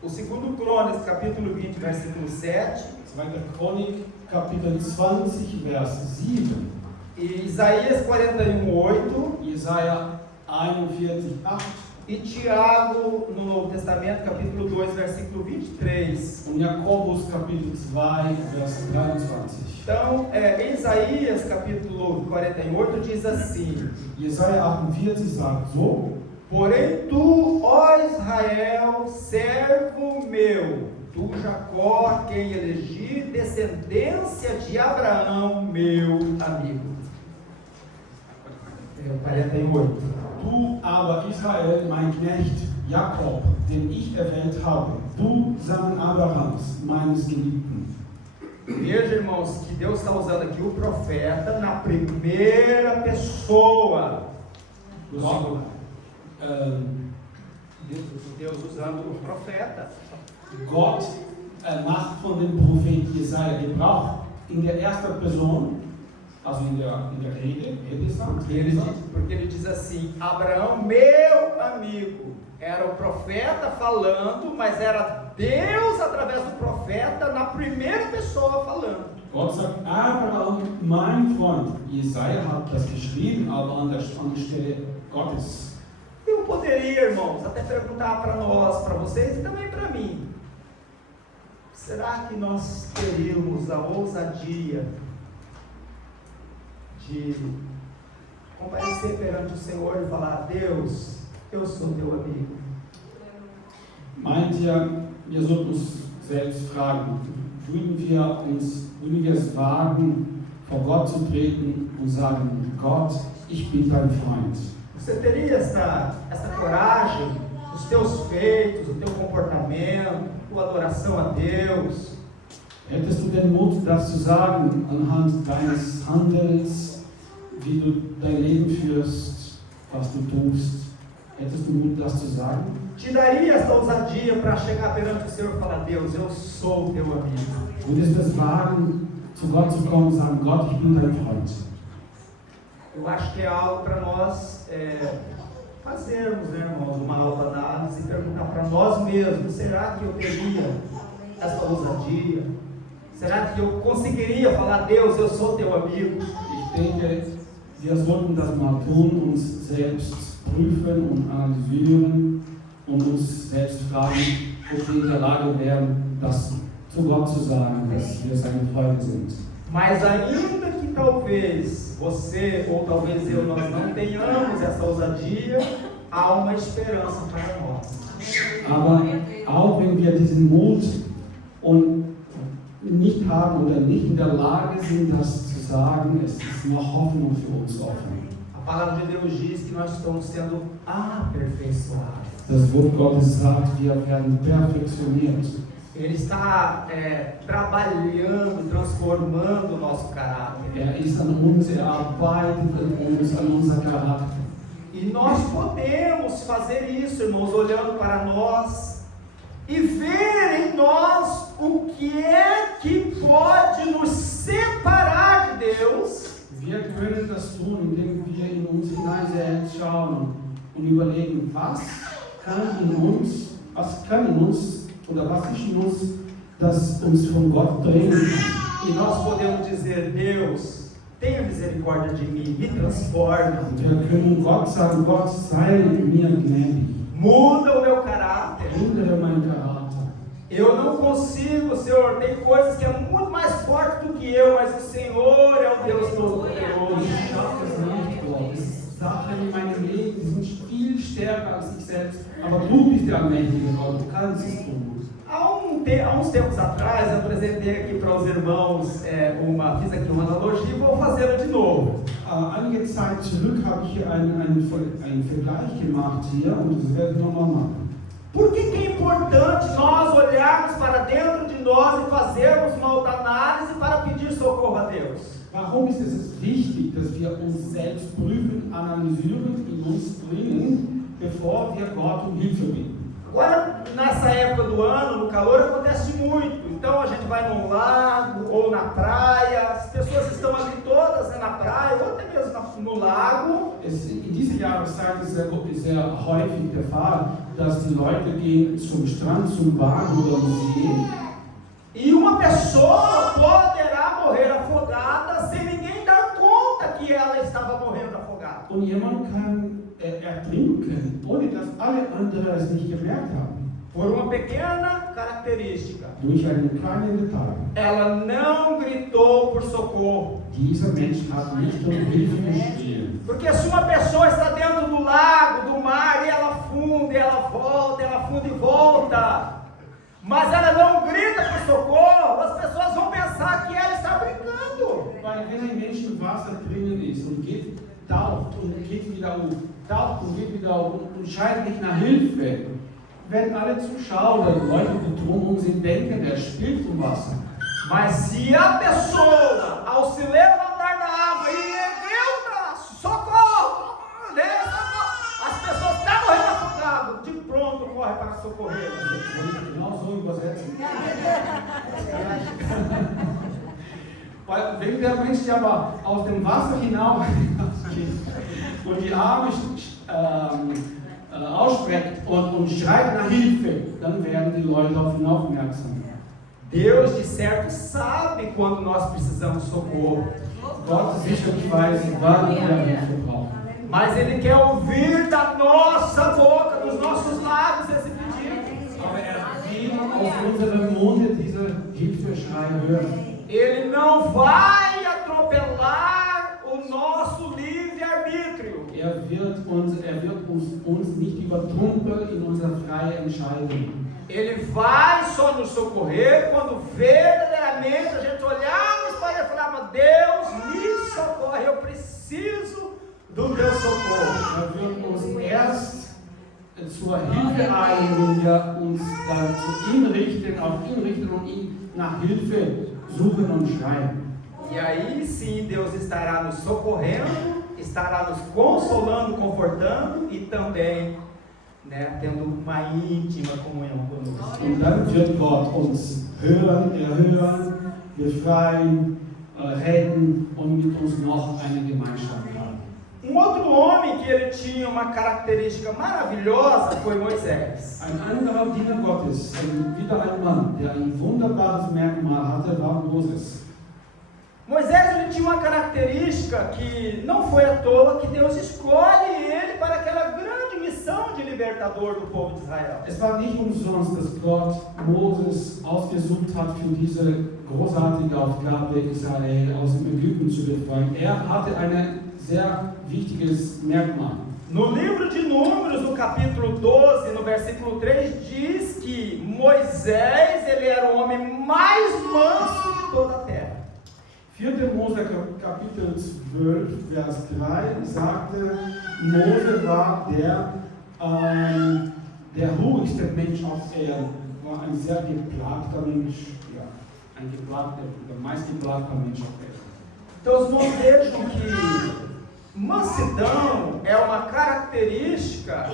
o 2 Crônicas, capítulo 20, versículo 7. 2. Chronik, Kapitel 20, Vers 7. E Isaías 41:8. Jesaja 41:8. E Tiago, no Novo Testamento, capítulo 2, versículo 23. Und Jakobus, Kapitel 2, Vers 23. Então, em Isaías, capítulo 48, diz assim: Jesaja 48 sagt so: Porém tu, ó Israel, servo meu, tu Jacó, quem elegi, descendência de Abraão, meu amigo. 48. Du aber Israel, mein Knecht, Jakob, den ich erwählt habe, du Samen Abrahams, meines Geliebten. Veja, irmãos, que Deus está usando aqui o profeta na primeira pessoa do singular. Deus usando o profeta. Gott macht von dem Prophet Jesaja Gebrauch in der ersten Person, also in der Rede, porque ele diz assim: Abraão, meu amigo. Era o profeta falando, mas era Deus através do profeta na primeira pessoa falando. Gott sagt, Abraham, mein Freund. Jesaja hat das geschrieben, aber an der Stelle Gottes. Eu poderia, irmãos, até perguntar para nós, para vocês e também para mim: será que nós teríamos a ousadia de comparecer perante o Senhor e falar: Deus, eu sou teu amigo? Meint ihr, wir sollten uns selbst fragen, würden wir es wagen, vor Gott zu treten und sagen: Gott, ich bin dein Freund? Você teria essa coragem, os teus feitos, o teu comportamento, tua adoração a Deus? Hättest du den Mut, das zu sagen, anhand deines Handelns, wie du dein Leben führst, was du tust? Hättest du Mut, das zu sagen? Te daria essa ousadia para chegar perante o Senhor e falar: Deus, eu sou teu amigo? Würdest du es wagen, zu Gott zu kommen und sagen: Gott, ich bin dein Freund? Eu acho que é algo para nós fazermos, né, irmãos, uma autoanálise e perguntar para nós mesmos: será que eu teria essa ousadia? Será que eu conseguiria falar: Deus, eu sou teu amigo? Ich denke, wir sollten das mal tun, uns selbst prüfen und analysieren und uns selbst fragen, ob wir in der Lage wären, das zu Gott zu sagen, dass wir seine Freunde sind. Mas ainda que talvez você ou talvez eu nós não tenhamos essa ousadia, há uma esperança para nós. Aber auch wenn wir diesen Mut und nicht haben oder nicht in der Lage sind, das zu sagen, es ist noch Hoffnung für uns offen. A palavra de Deus diz que nós estamos sendo aperfeiçoados. Das Wort Gottes sagt, wir werden perfektioniert. Ele está trabalhando, transformando o nosso caráter. Ist an uns, arbeitet an uns, an unser Charakter. E nós podemos fazer isso, irmãos, olhando para nós e ver em nós o que é que pode nos separar de Deus. Wir können das tun, indem wir in uns hineinschauen und überlegen, was kann in uns oder was ist in uns, das uns von Gott trennen kann. E nós podemos dizer, Deus, tenha misericórdia de mim, me transforma. Wir können Gott sagen, Gott sei mir gnädig. Muda o meu caráter. Ändere mein Charakter. Eu não consigo, Senhor, tem coisas que é muito mais forte do que eu, mas o Senhor é o Deus Todo-Poderoso. Ich schaffe es nicht, Gott. Es ist Sachen in meinem Leben, die sind viel stärker als ich selbst. Aber du bist der allmächtige Gott, du kannst es tun. Há uns tempos atrás, eu apresentei aqui para os irmãos, fiz aqui uma analogia e vou fazê-la de novo. Einige Zeit zurück habe ich hier einen Vergleich gemacht hier und das werde ich nochmal machen. Por que é importante nós olharmos para dentro de nós e fazermos uma autoanálise para pedir socorro a Deus? Warum ist es wichtig, dass wir uns selbst prüfen, analysieren, in uns bringen, bevor wir Gott um Hilfe bitten? Agora, nessa época do ano, no calor, acontece muito. Então a gente vai num lago ou na praia, as pessoas estão ali todas na praia, ou até mesmo no lago. In dieser Jahreszeit ist sehr häufig der Fall, dass die Leute gehen zum Strand, zum Bad oder See. E uma pessoa poderá morrer afogada sem ninguém dar conta que ela estava morrendo afogada. Und jemand kann ertrinken, ohne dass alle anderen es nicht gemerkt haben. Por uma pequena característica. Durch einen kleinen Detail. Ela não gritou por socorro. Dieser Mensch hat nicht um Hilfe geschrien. Porque se uma pessoa está dentro do lago, do mar, e ela afunda e volta, mas ela não grita por socorro, as pessoas vão pensar que ela está brincando. Weil wenn ein Mensch im Wasser drinnen ist und taucht und geht wieder auf und schreit nicht nach Hilfe, werden alle Zuschauer, die Leute, die drumherum sind, denken, er spielt im Wasser. Mas se a pessoa, ao se levantar da água e erguer o braço, socorro, as pessoas estão morrendo afogado, de pronto corre para socorrer. Genau so übersetzen. Weil wenn der Mensch aber aus dem Wasser hinausgeht und die Arme ausstreckt und schreit nach Hilfe, dann werden die Leute auf ihn aufmerksam. Deus de certo sabe quando nós precisamos socorro. Gott sicherlich weiß, wann wir Hilfe brauchen. Mas Ele quer ouvir da nossa boca, dos nossos lábios esse pedido. Aber will aus unserem Munde diese Hilfeschrei hören. Ele não vai atropelar o nosso livre-arbítrio. Wird uns nicht übertrumpeln in unserer freien Entscheidung. Ele vai só nos socorrer quando verdadeiramente a gente olharmos para ele e falar: Deus, me socorre, eu preciso do teu socorro. Wird uns erst zur Hilfe eilen, wenn wir uns dann zu ihm richten, auf ihn richten und ihn nach Hilfe suchen und schreien. E aí sim Deus estará nos socorrendo, estará nos consolando, confortando e também tendo uma íntima comunhão conosco. Und dann wird Gott uns erhören, befreien, retten und mit uns noch eine Gemeinschaft haben. Outro homem que ele tinha uma característica maravilhosa foi Moisés. Ein anderer Diener Gottes, wieder ein Mann, der ein wunderbares Merkmal hatte, war Moses. Moisés ele tinha uma característica que não foi à toa que Deus escolhe ele para aquela grande missão de libertador do povo de Israel. Es war nicht umsonst, dass Gott Moses ausgesucht hat für diese großartige Aufgabe, Israel aus dem Ägypten zu befreien. Er hatte ein sehr wichtiges Merkmal. No livro de Números, no capítulo 12, no versículo 3, diz que Moisés, ele era o homem mais manso de toda a terra. 4. Mose Kapitel 12, Vers 3 sagte, Mose war der ruhigste Mensch auf Erden, war ein sehr geplagter Mensch, der meist geplagter Mensch auf Erden. Então os irmãos vejam que mansidão é uma característica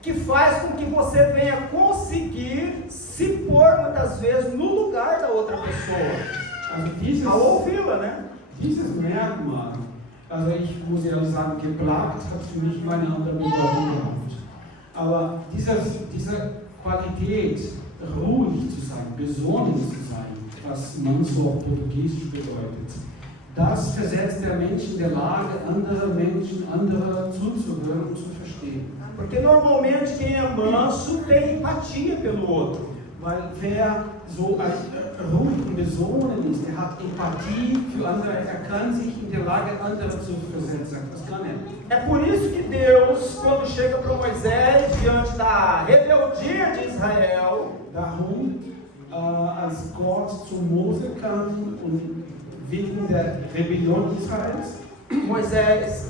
que faz com que você venha conseguir se pôr muitas vezes no lugar da outra pessoa. Also Ao ouvi-la, né? dieses Merkmal, also ich muss ehrlich sagen, geplagt hat für mich meine andere Bedeutung gehabt. Aber diese Qualität, ruhig zu sein, besonnen zu sein, was man so auf Portugiesisch bedeutet, das versetzt der Mensch in der Lage, andere zuzuhören und zu verstehen. Porque normalmente quem é manso tem empatia pelo outro. Weil wer so ruhig und besonnen ist, der hat Empathie für andere, er kann sich in der Lage, andere zu versetzen. Das kann er. É por isso que Deus, quando chega para Moisés diante da rebeldia de Israel, Darum, als Gott zu Mose kam und wegen der Rebellion Israels,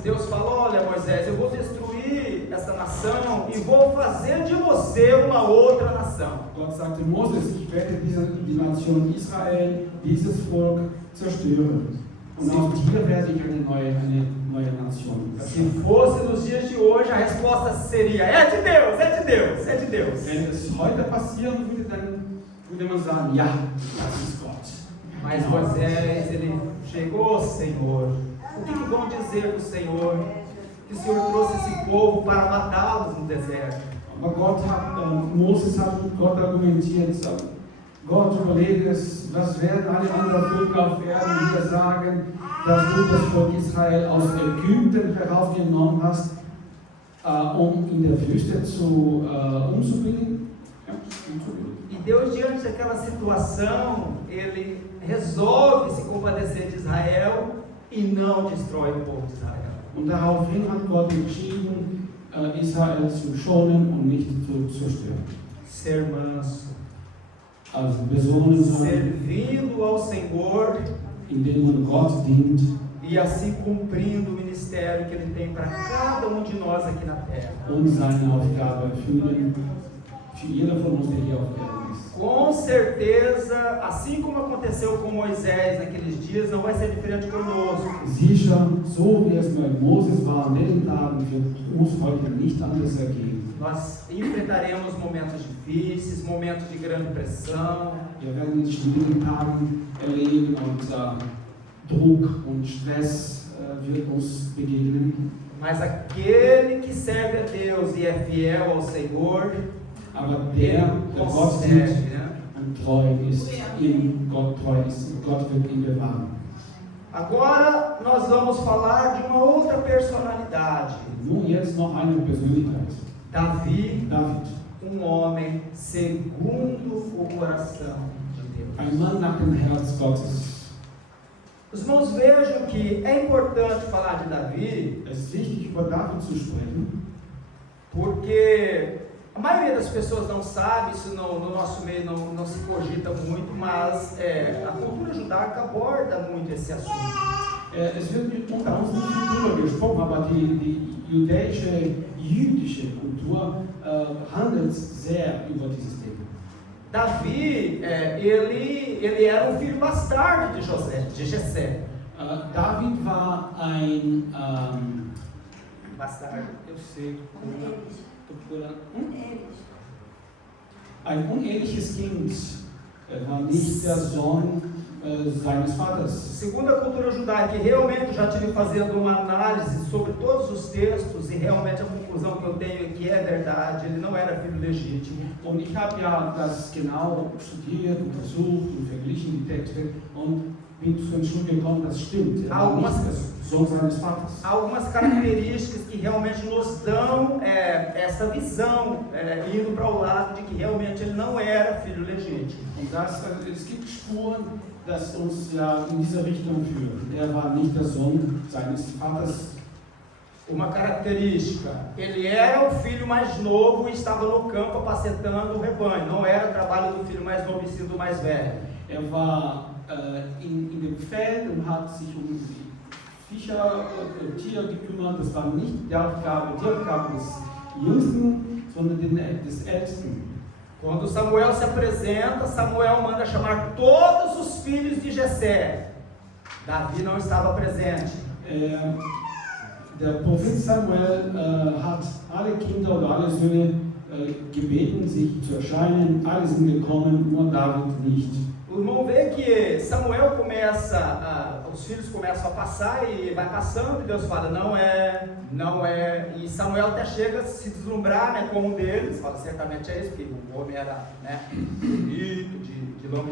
Deus falou: olha Moisés, eu vou destruir essa nação e vou fazer de você uma outra nação. Gott sagte Moses, ich werde die Nation Israel, dieses Volk zerstören. Und aus dir werde ich eine neue Nation. Se fosse nos dias de hoje, a resposta seria: é de Deus, é de Deus, é de Deus. Wenn es heute passieren würde, dann würde man sagen, ja, das ist Gott. Mas Moisés, ele chegou, Senhor, o que vão dizer do Senhor? Que o Senhor trouxe esse povo para matá-los no deserto. Aber Moses hat mit Gott argumentiert, sagt, Gott, überlege es, was werden alle anderen Völker auf Erden wieder sagen, dass du das Volk Israel aus Ägypten herausgenommen hast, um in der Wüste umzubringen? Ja, umzubringen. E Deus, diante daquela situação, ele resolve se compadecer de Israel e não destrói o povo de Israel. Und daraufhin hat Gott entschieden, Israel zu schonen und nicht zu zerstören. Ser manso, Also besonnen sein, servindo ao Senhor indem man Gott dient e assim cumprindo o ministério que Ele tem para cada um de nós aqui na terra. und seine Aufgabe erfüllen, für jeder von uns, der hier auf Erden ist. Com certeza, assim como aconteceu com Moisés naqueles dias, não vai ser diferente conosco. Sicher, so wie es bei Moses war an den Tagen, wird uns heute nicht anders ergehen. Nós enfrentaremos momentos difíceis, momentos de grande pressão. Wir werden in schwierigen Tagen erleben und Druck und Stress wird uns begegnen. Mas aquele que serve a Deus e é fiel ao Senhor, Aber der Gott consegue, sieht né? und treu ist, ihm Gott treu ist, Gott wird ihn bewahren. Agora nós vamos falar de uma outra personalidade. Nun jetzt noch eine Persönlichkeit. Davi, David, homem segundo o coração de Deus. ein Mann nach dem Herz Gottes. Os irmãos vejam que é importante falar de Davi, Es ist wichtig, über David zu sprechen, porque a maioria das pessoas não sabe, isso no nosso meio não se cogita muito, mas a cultura judaica aborda muito esse assunto. Es wird unter uns nicht viel darüber gesprochen, aber die jüdische Kultur handelt sehr über dieses Thema. Davi, ele era um filho bastardo de Jessé. David war ein Bastardo. eu sei, ein uneheliches Kind. Er war nicht der Sohn seines Vaters. Segundo a cultura judaica, e realmente eu já estive fazendo uma análise sobre todos os textos, e realmente a conclusão que eu tenho é que é verdade, ele não era filho legítimo. Und ich habe ja das genau studiert, untersucht und verglichen, die Texte. Und bin zu dem Schluss gekommen, das stimmt. Er war Algumas- nicht der Sohn seines Vaters. Há algumas características que realmente nos dão essa visão, indo para o lado de que realmente ele não era filho legítimo. Und es gibt Spuren, das uns ja in diese Richtung führen. Er war nicht der Sohn seines Vaters. Uma característica, ele era o filho mais novo e estava no campo apacentando o rebanho. Não era trabalho do filho mais novo e sim do mais velho. Er war in dem Feld und hat sich um die Viecher, Tiere gekümmert. Das war nicht die Aufgabe des Jüngsten, sondern des Ältesten. Quando Samuel se apresenta, Samuel manda chamar todos os filhos de Jessé. Davi não estava presente. Der Prophet Samuel hat alle Kinder oder alle Söhne gebeten, sich zu erscheinen. Alle sind gekommen, nur David nicht. O irmão vê que Samuel os filhos começam a passar e vai passando, e Deus fala, não é, e Samuel até chega a se deslumbrar, né, com um deles, fala, certamente é esse, porque o homem era, né, bonito, de grande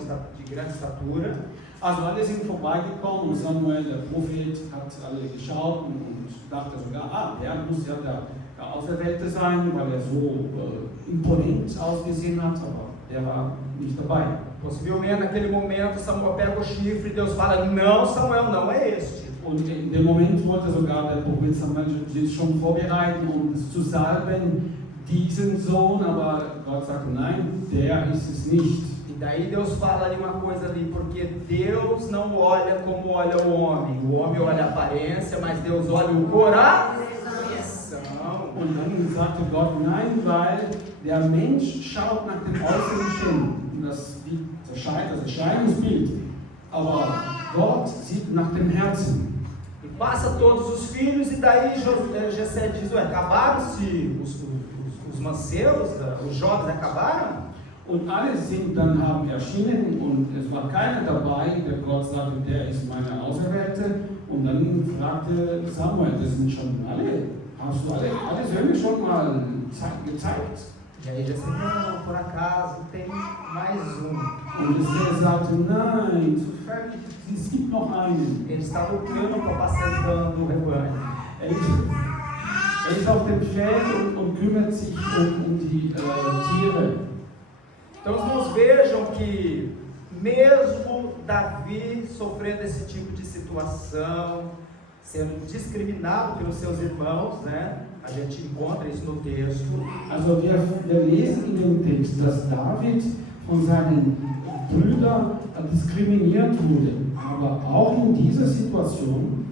estatura. Also alle sind vorbeigekommen und Samuel, der Prophet, hat alle geschaut und dachte sogar, der muss ja der Auserwählte sein, weil er so imponent ausgesehen hat, aber der war nicht dabei. Possivelmente naquele momento Samuel pega o chifre e Deus fala, não Samuel, não é este. Und in dem Moment wollte sogar der Prophet Samuel sich schon vorbereiten, um es zu salben, diesen Sohn, aber Gott sagte, nein, der ist es nicht. E daí Deus fala ali uma coisa ali, porque Deus não olha como olha o homem olha a aparência, mas Deus olha o coração. Und dann sagte Gott, nein, weil der Mensch schaut nach dem Äußeren, das Erscheinungsbild, aber Gott sieht nach dem Herzen. E passa todos os filhos, e daí Jessé diz, acabaram-se os mancebos, os jovens acabaram? Und alle haben erschienen und es war keiner dabei, der Gott sagte, der ist meine Auserwählte. Und dann fragte Samuel, das sind schon alle, hast du alle Söhne schon mal gezeigt? E aí Jessé, não, por acaso tem mais Und er sagte, nein, zufällig, es gibt noch einen. Ele está no campo apacentando o rebanho. Er ist auf dem Feld und kümmert sich um die Tiere. Então, os irmãos vejam que, mesmo Davi sofrendo esse tipo de situação, sendo discriminado pelos seus irmãos, né? A gente encontra isso no texto. Also wir lesen in dem Text, dass David von seinen Brüdern diskriminiert wurde. Aber auch in dieser Situation,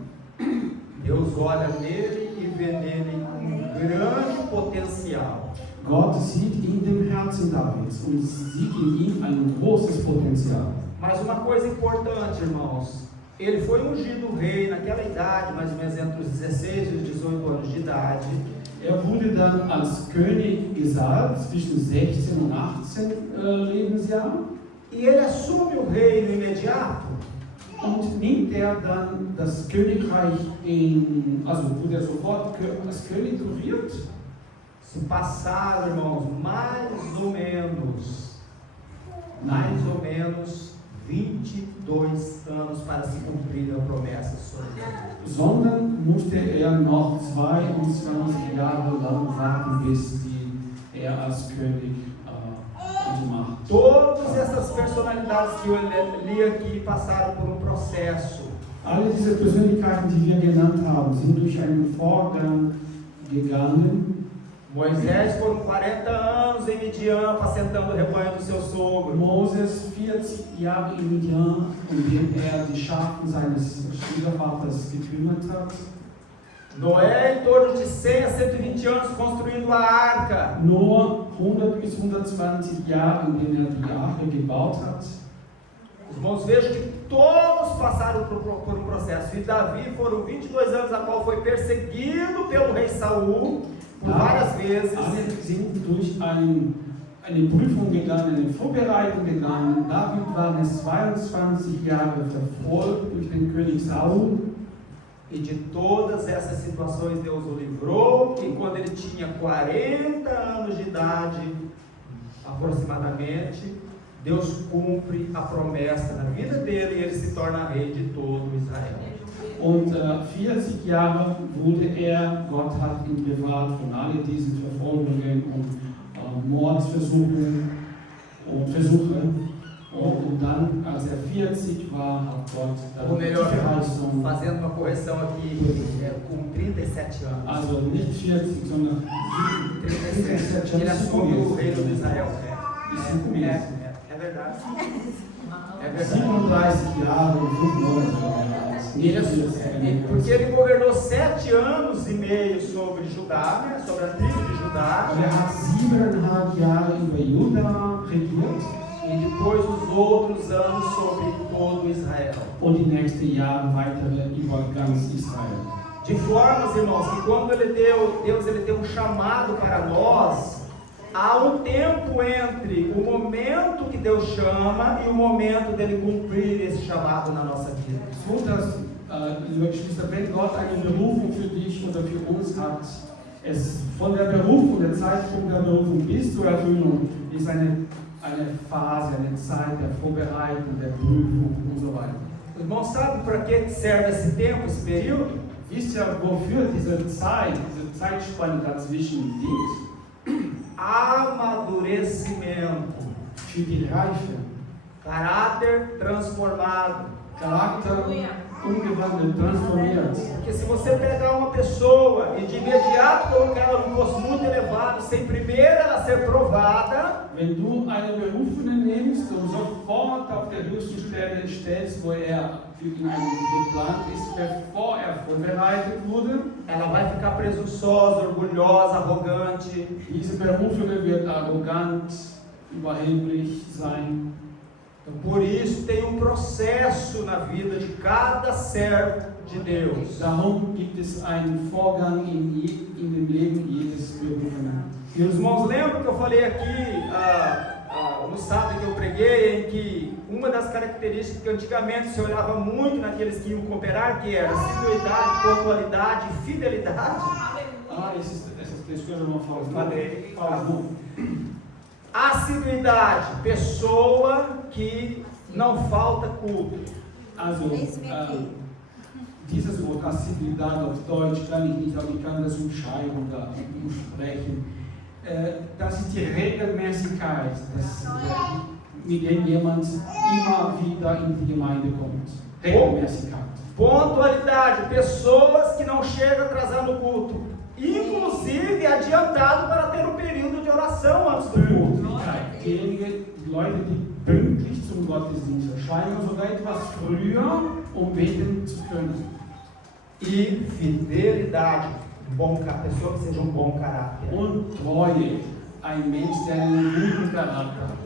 Deus olha nele e vê nele grande potencial. Gott sieht in dem Herzen Davids und sieht in ihm ein großes Potenzial. Mas uma coisa importante, irmãos, ele foi ungido rei naquela idade, mais ou menos entre os 16 e os 18 anos de idade. Wurde dann als König gesalbt zwischen 16 und 18 Lebensjahr. E ele assume o reino imediato. Und nimmt dann das Königreich wurde sofort als König regiert? Se passaram, irmãos, mais ou menos 22 anos para se cumprir a promessa sobre ele. Sondern musste noch 22 Jahre lang warten, bis er als König macht. Todas essas personalidades que eu li aqui passaram por processo. Alle diese Persönlichkeiten, die wir genannt haben, sind durch einen Vorgang gegangen. Moisés foram 40 anos em Midian, apacentando o rebanho do seu sogro. Moses 40 Jahre in Midian, in dem die Schafen seines Schwiegervaters gekümmert hat. Noé em torno de 100 a 120 anos construindo a arca. Noah 100 bis 120 Jahre, in denen die Arche gebaut hat. Os irmãos vejam que todos passaram por processo. E Davi foram 22 anos, a qual foi perseguido pelo rei Saul por várias vezes. Alle sind durch eine Prüfung gegangen, eine Vorbereitung gegangen. David war 22 Jahre verfolgt durch den König Saul. E de todas essas situações Deus o livrou, e quando ele tinha 40 anos de idade, aproximadamente, Deus cumpre a promessa na vida dele e ele se torna rei de todo Israel. Und 40 Jahre wurde Gott hat ihn bewahrt von all diesen Verfolgungen und Mordversuchen und Versuchen. Und dann, als 40 war, hat Gott Ou die melhor, Verheißung, fazendo uma correção aqui, com 37 anos. also nicht 40, sondern 37 Ele assume o Jahre. reino de Israel. É É verdade. É verdade. 37 Jahre und 5 Monate. Porque ele governou 7 anos e meio sobre Judá, né, sobre a tribo de Judá. Hat 7,5 Jahre über Juda regiert. E depois os outros anos sobre todo Israel. Und die nächsten Jahre weitere über ganz Israel. De forma, irmãos, que quando Deus ele tem um chamado para nós, há um tempo entre o momento que Deus chama e o momento dele cumprir esse chamado na nossa vida. So dass, liebe Geschwister, wenn Gott eine Berufung für dich oder für uns hat, es von der Berufung, der Zeitpunkt der Berufung bis zur Erfüllung ist eine Phase, eine Zeit der Vorbereitung, der Prüfung und so weiter. Os irmãos sabem para que serve esse tempo, esse período? Wisst ihr, wofür diese Zeitspanne dazwischen dient? Amadurecimento, Für die Reife, caráter transformado. Charakter umgewandelt, transformiert. Porque se você pegar uma pessoa e de imediato colocar ela num posto muito elevado, sem primeiro ela ser provada, Wenn du einen Berufenen nimmst und sofort auf der höchsten Stelle stellst, wo für ihn eigentlich geplant ist, bevor vorbereitet wurde, ela vai ficar presunçosa, orgulhosa, arrogante. diese Berufene wird arrogant, überheblich sein. Então, por isso tem um processo na vida de cada servo de Deus. Darum gibt es einen Vorgang in dem Leben jedes Berufenen. E os irmãos lembram que eu falei aqui no sábado que eu preguei, em que uma das características que antigamente se olhava muito naqueles que iam cooperar, que era assiduidade, pontualidade e fidelidade. Essas três coisas não falam. Falei. Falam. Assiduidade, pessoa que não falta culto. Also, dieses Wort Assiduität auf Deutsch kann ich nicht, aber ich kann das umschreiben oder umsprechen. Das ist die Regelmäßigkeit, mit der jemand immer wieder in die Gemeinde kommt. Regelmäßigkeit. Pontualidade, pessoas que não chegam atrasando o culto, inclusive adiantado para ter um período de oração antes do culto. Diejenigen Leute, die pünktlich zum Gottesdienst erscheinen, sogar etwas früher, beten zu können. E fidelidade, pessoa que seja um bom caráter. Und Treue, ein Mensch, der einen guten Charakter hat.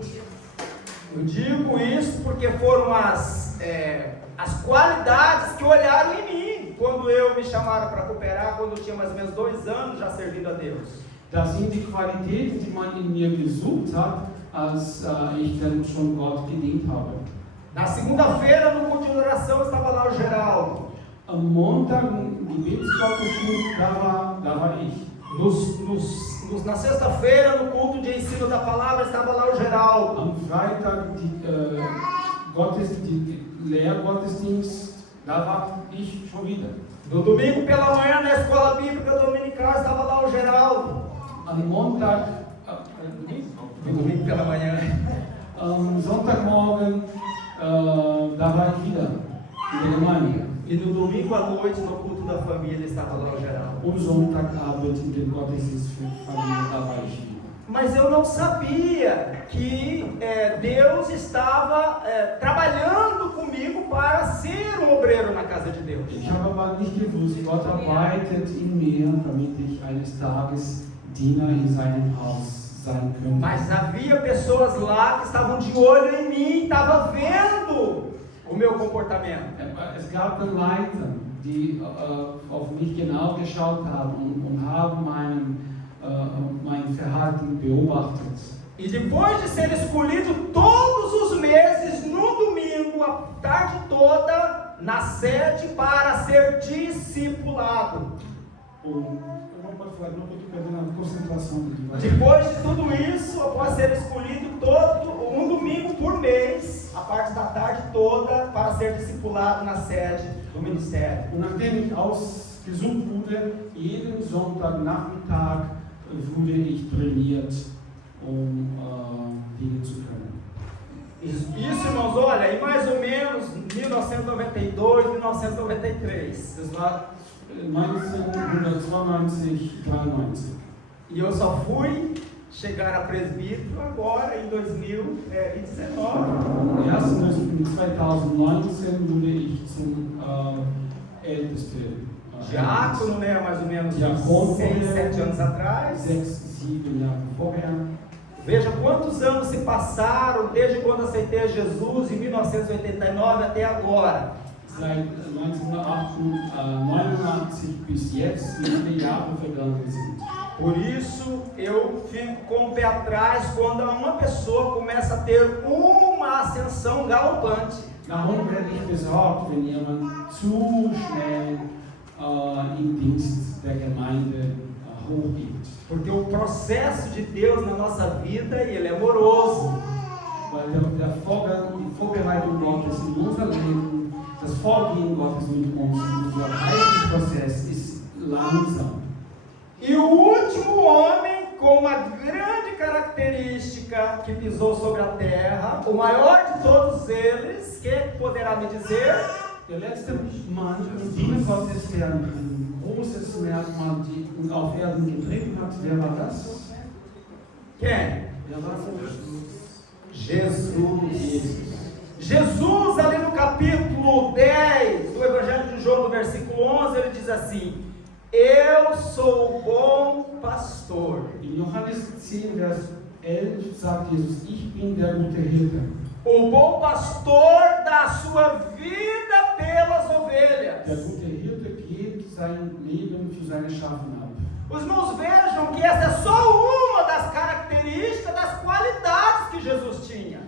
Eu digo isso porque foram as qualidades que olharam em mim quando me chamaram para cooperar, quando eu tinha mais ou menos 2 anos já servindo a Deus. Das sind die Qualitäten, die man in mir gesucht hat, als ich dann schon Gott gedient habe. Na segunda-feira, no culto de oração, estava lá o Geraldo. Am Montag, im Gebetsgottesdienst, da war ich. Na sexta-feira, no culto de ensino da palavra, estava lá o Geraldo. Am Freitag, die Lehrgottesdienst, da war ich schon wieder. No domingo pela manhã, na escola bíblica dominical, estava lá o Geraldo. Am Montag, no domingo pela manhã. Am Sonntagmorgen, da war ich wieder in der Gemeinde. E no domingo à noite, no culto da família, estava lá o Geraldo. Und Sonntagabend in den Gottesdienst für Familie, da war ich wieder. Mas eu não sabia que Deus estava trabalhando comigo para ser um obreiro na casa de Deus. Ich habe aber nicht gewusst, Gott arbeitet in mir, damit ich eines Tages Diener in seinem Haus sein könnte. Mas havia pessoas lá que estavam de olho em mim, estavam vendo o meu comportamento. Es gab dann Leiter, die auf mich genau geschaut haben und haben mein Verhalten beobachtet. E depois de ser escolhido todos os meses, no domingo, a tarde toda, na sede para ser discipulado. Depois de tudo isso, após ser escolhido um domingo por parte da tarde toda para ser discipulado na sede do ministério. Und nachdem ich ausgesucht wurde, jeden Sonntagnachmittag wurde ich trainiert, dienen zu können. Isso, irmãos, olha, em mais ou menos 1992, 1993. Das war 1992, 93. E eu só fui chegar a presbítero agora em 2019. Erst in 2019 wurde ich zum Ältesten. Diácono, né, mais ou menos Diácono, 6, 7 anos atrás. 6, 7 Jahre vorher. Veja quantos anos se passaram desde quando aceitei Jesus em 1989 até agora. Seit 1989 bis jetzt, wie viele Jahre vergangen sind. Por isso eu fico com o pé atrás quando uma pessoa começa a ter uma ascensão galopante. Darum werde ich besorgt, wenn jemand zu schnell im Dienst der Gemeinde hochgeht. Porque o processo de Deus na nossa vida, ele é amoroso. Weil der Vorgang, die Vorbereitung Gottes in unser Leben, das Vorgehen Gottes mit uns, unser Heilungsprozess ist langsam. E o último homem com uma grande característica que pisou sobre a terra, o maior de todos eles, quem poderá me dizer? Der letzte Mann, Diener Gottes, der ein großes Merkmal auf Erden getrieben hat, wer war das? Quem? Wer war das? Jesus. Jesus, ali no capítulo 10 do Evangelho de João, no versículo 11, ele diz assim: eu sou o bom pastor. In Johannes 10, Vers 11 sagt Jesus, ich bin der gute Hirte. O bom pastor dá a sua vida pelas ovelhas. Der gute Hirte gibt sein Leben für seine Schafen ab. Os irmãos vejam que essa é só uma das características, das qualidades que Jesus tinha.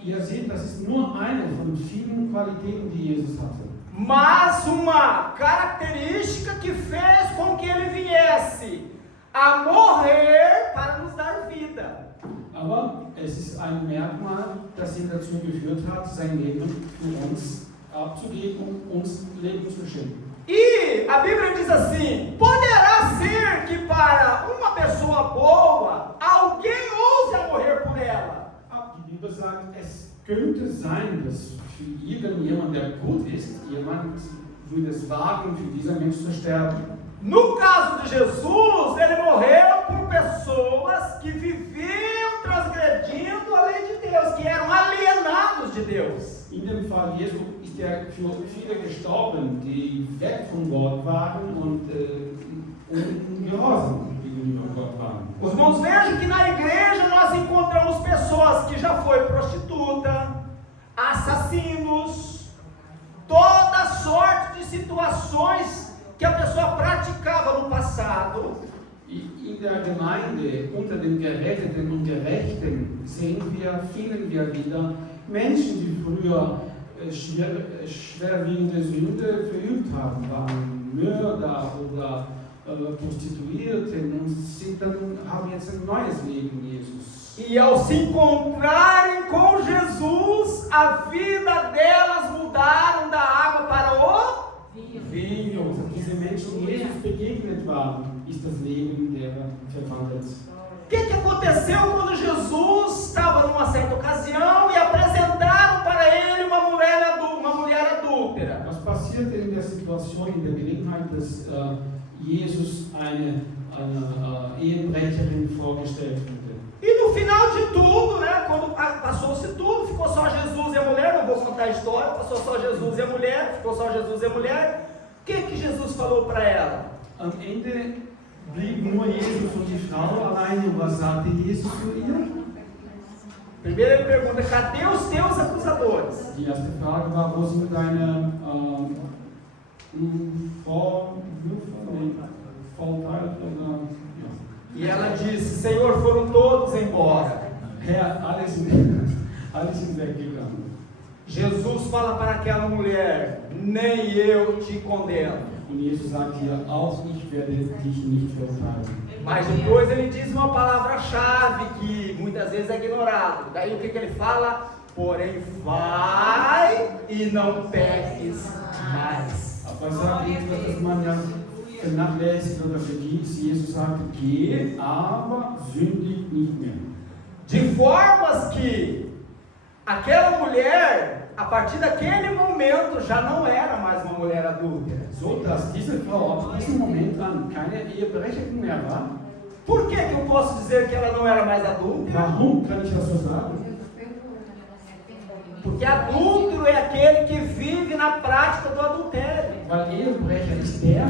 Ihr seht, das ist nur eine von vielen Qualitäten, die Jesus hatte. Mas uma característica que fez com que ele viesse a morrer para nos dar vida. Aber es ist ein Merkmal, das ihn dazu geführt hat, sein Leben für uns abzugeben, um uns Leben zu schenken. E a Bíblia diz assim: poderá ser que para uma pessoa boa, alguém ouse a morrer por ela. Die Bibel sagt, es könnte sein, dass für irgendjemand, der gut ist, jemand würde es wagen, für diesen Menschen zu sterben. No caso de Jesus, ele morreu por pessoas que viviam transgredindo a lei de Deus, que eram alienados de Deus. In dem Fall Jesu ist er für viele gestorben, die weg von Gott waren und ungehorsam gegenüber Gott waren. Os irmãos, vejam que na igreja nós encontramos pessoas que já foi prostituta, assassinos, toda sorte de situações que a pessoa praticava no passado. In der Gemeinde, unter den Geretteten und Gerechten, finden wir wieder Menschen, die früher schwerwiegende Sünde verübt haben, waren Mörder oder Prostituierten und haben jetzt ein neues Leben in Jesus. E ao se encontrarem com Jesus, a vida delas mudaram da água para o vinho. Und diese Menschen Jesus begegnet waren, ist das Leben derer verwandelt. O que aconteceu quando Jesus estava numa certa ocasião e apresentaram para ele uma mulher adúltera? Was passierte in der Situation, in der Gelegenheit, dass Jesus eine Ehebrecherin vorgestellt wurde? E no final de tudo, né, quando passou-se tudo, ficou só Jesus e a mulher, não vou contar a história, passou só Jesus e a mulher, ficou só Jesus e a mulher. O que Jesus falou para ela? Am Ende blieb nur Jesus und die Frau alleine. Und was sagte Jesus zu ihr? Primeiro ele pergunta: cadê os teus acusadores? Die erste Frage war, wo sind deine E ela disse: Senhor, foram todos embora. Herr, alle sind weggegangen. Jesus fala para aquela mulher: nem eu te condeno. Und Jesus sagt hier, auch ich werde dich nicht verurteilen. Mas depois ele diz uma palavra-chave que muitas vezes é ignorado. Daí o que ele fala? porém vai e não peques mais. Aber es sagt nicht, dass man ja vernachlässigt oder vergisst. Jesus sagte, geh, aber sündig nicht mehr. De formas que aquela mulher, a partir daquele momento, já não era mais uma mulher adúltera. So dass diese Frau ab diesem Moment an keine Ehebrecherin mehr war. Por que eu posso dizer que ela não era mais adúltera? Warum kann ich das so sagen? Porque adúltero é aquele que vive na prática do adultério. Weil Ehebrecher ist der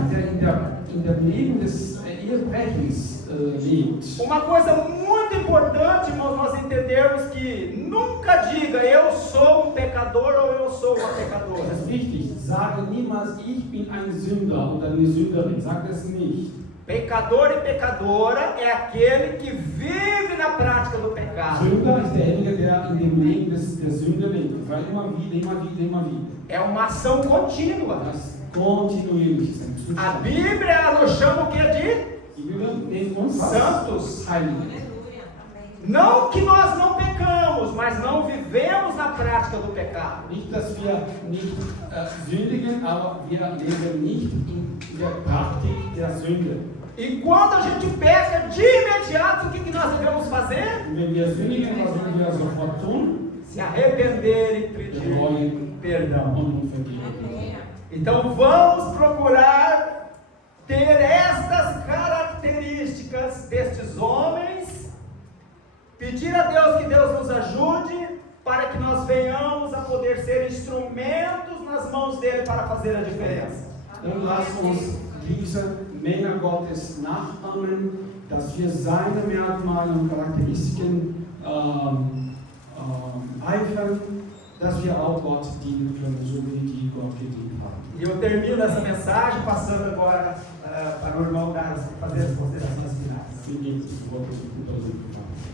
in der Leben des Ehebrechens lebt. Uma coisa muito importante, irmãos, nós entendermos que nunca diga eu sou um pecador ou eu sou uma pecadora. Das ist wichtig. Sage niemals, ich bin ein Sünder oder eine Sünderin. Sag das nicht. Pecador e pecadora é aquele que vive na prática do pecado. Sünder ist derjenige, der in dem Leben der Sünde lebt. Weil immer wieder. É uma ação contínua. Das kontinuierlich ist ein Zustand. A Bíblia ela nos chama o que de? Die Bibel nennt uns Santos. Heilige. Não que nós não pecamos, mas não vivemos na prática do pecado. Nicht, dass wir nicht sündigen, aber wir leben nicht in der Praktik der Sünde. E quando a gente peca, de imediato, o que nós devemos fazer? Und wenn wir sündigen, was sollen wir sofort tun? Se arrepender e pedir perdão. Und vergeben. Então vamos procurar ter estas características destes homens, pedir a Deus que Deus nos ajude para que nós venhamos a poder ser instrumentos nas mãos dele para fazer a diferença. Und lasst uns diese Männer Gottes nachahmen, dass wir seine Merkmale und Charakteristiken eifern, dass wir auch Gott dienen können, so wie die Gott gedient haben. E eu termino essa mensagem passando agora para o irmão fazer as considerações finais. Vielen Dank, das Wort ist gut ausgesprochen.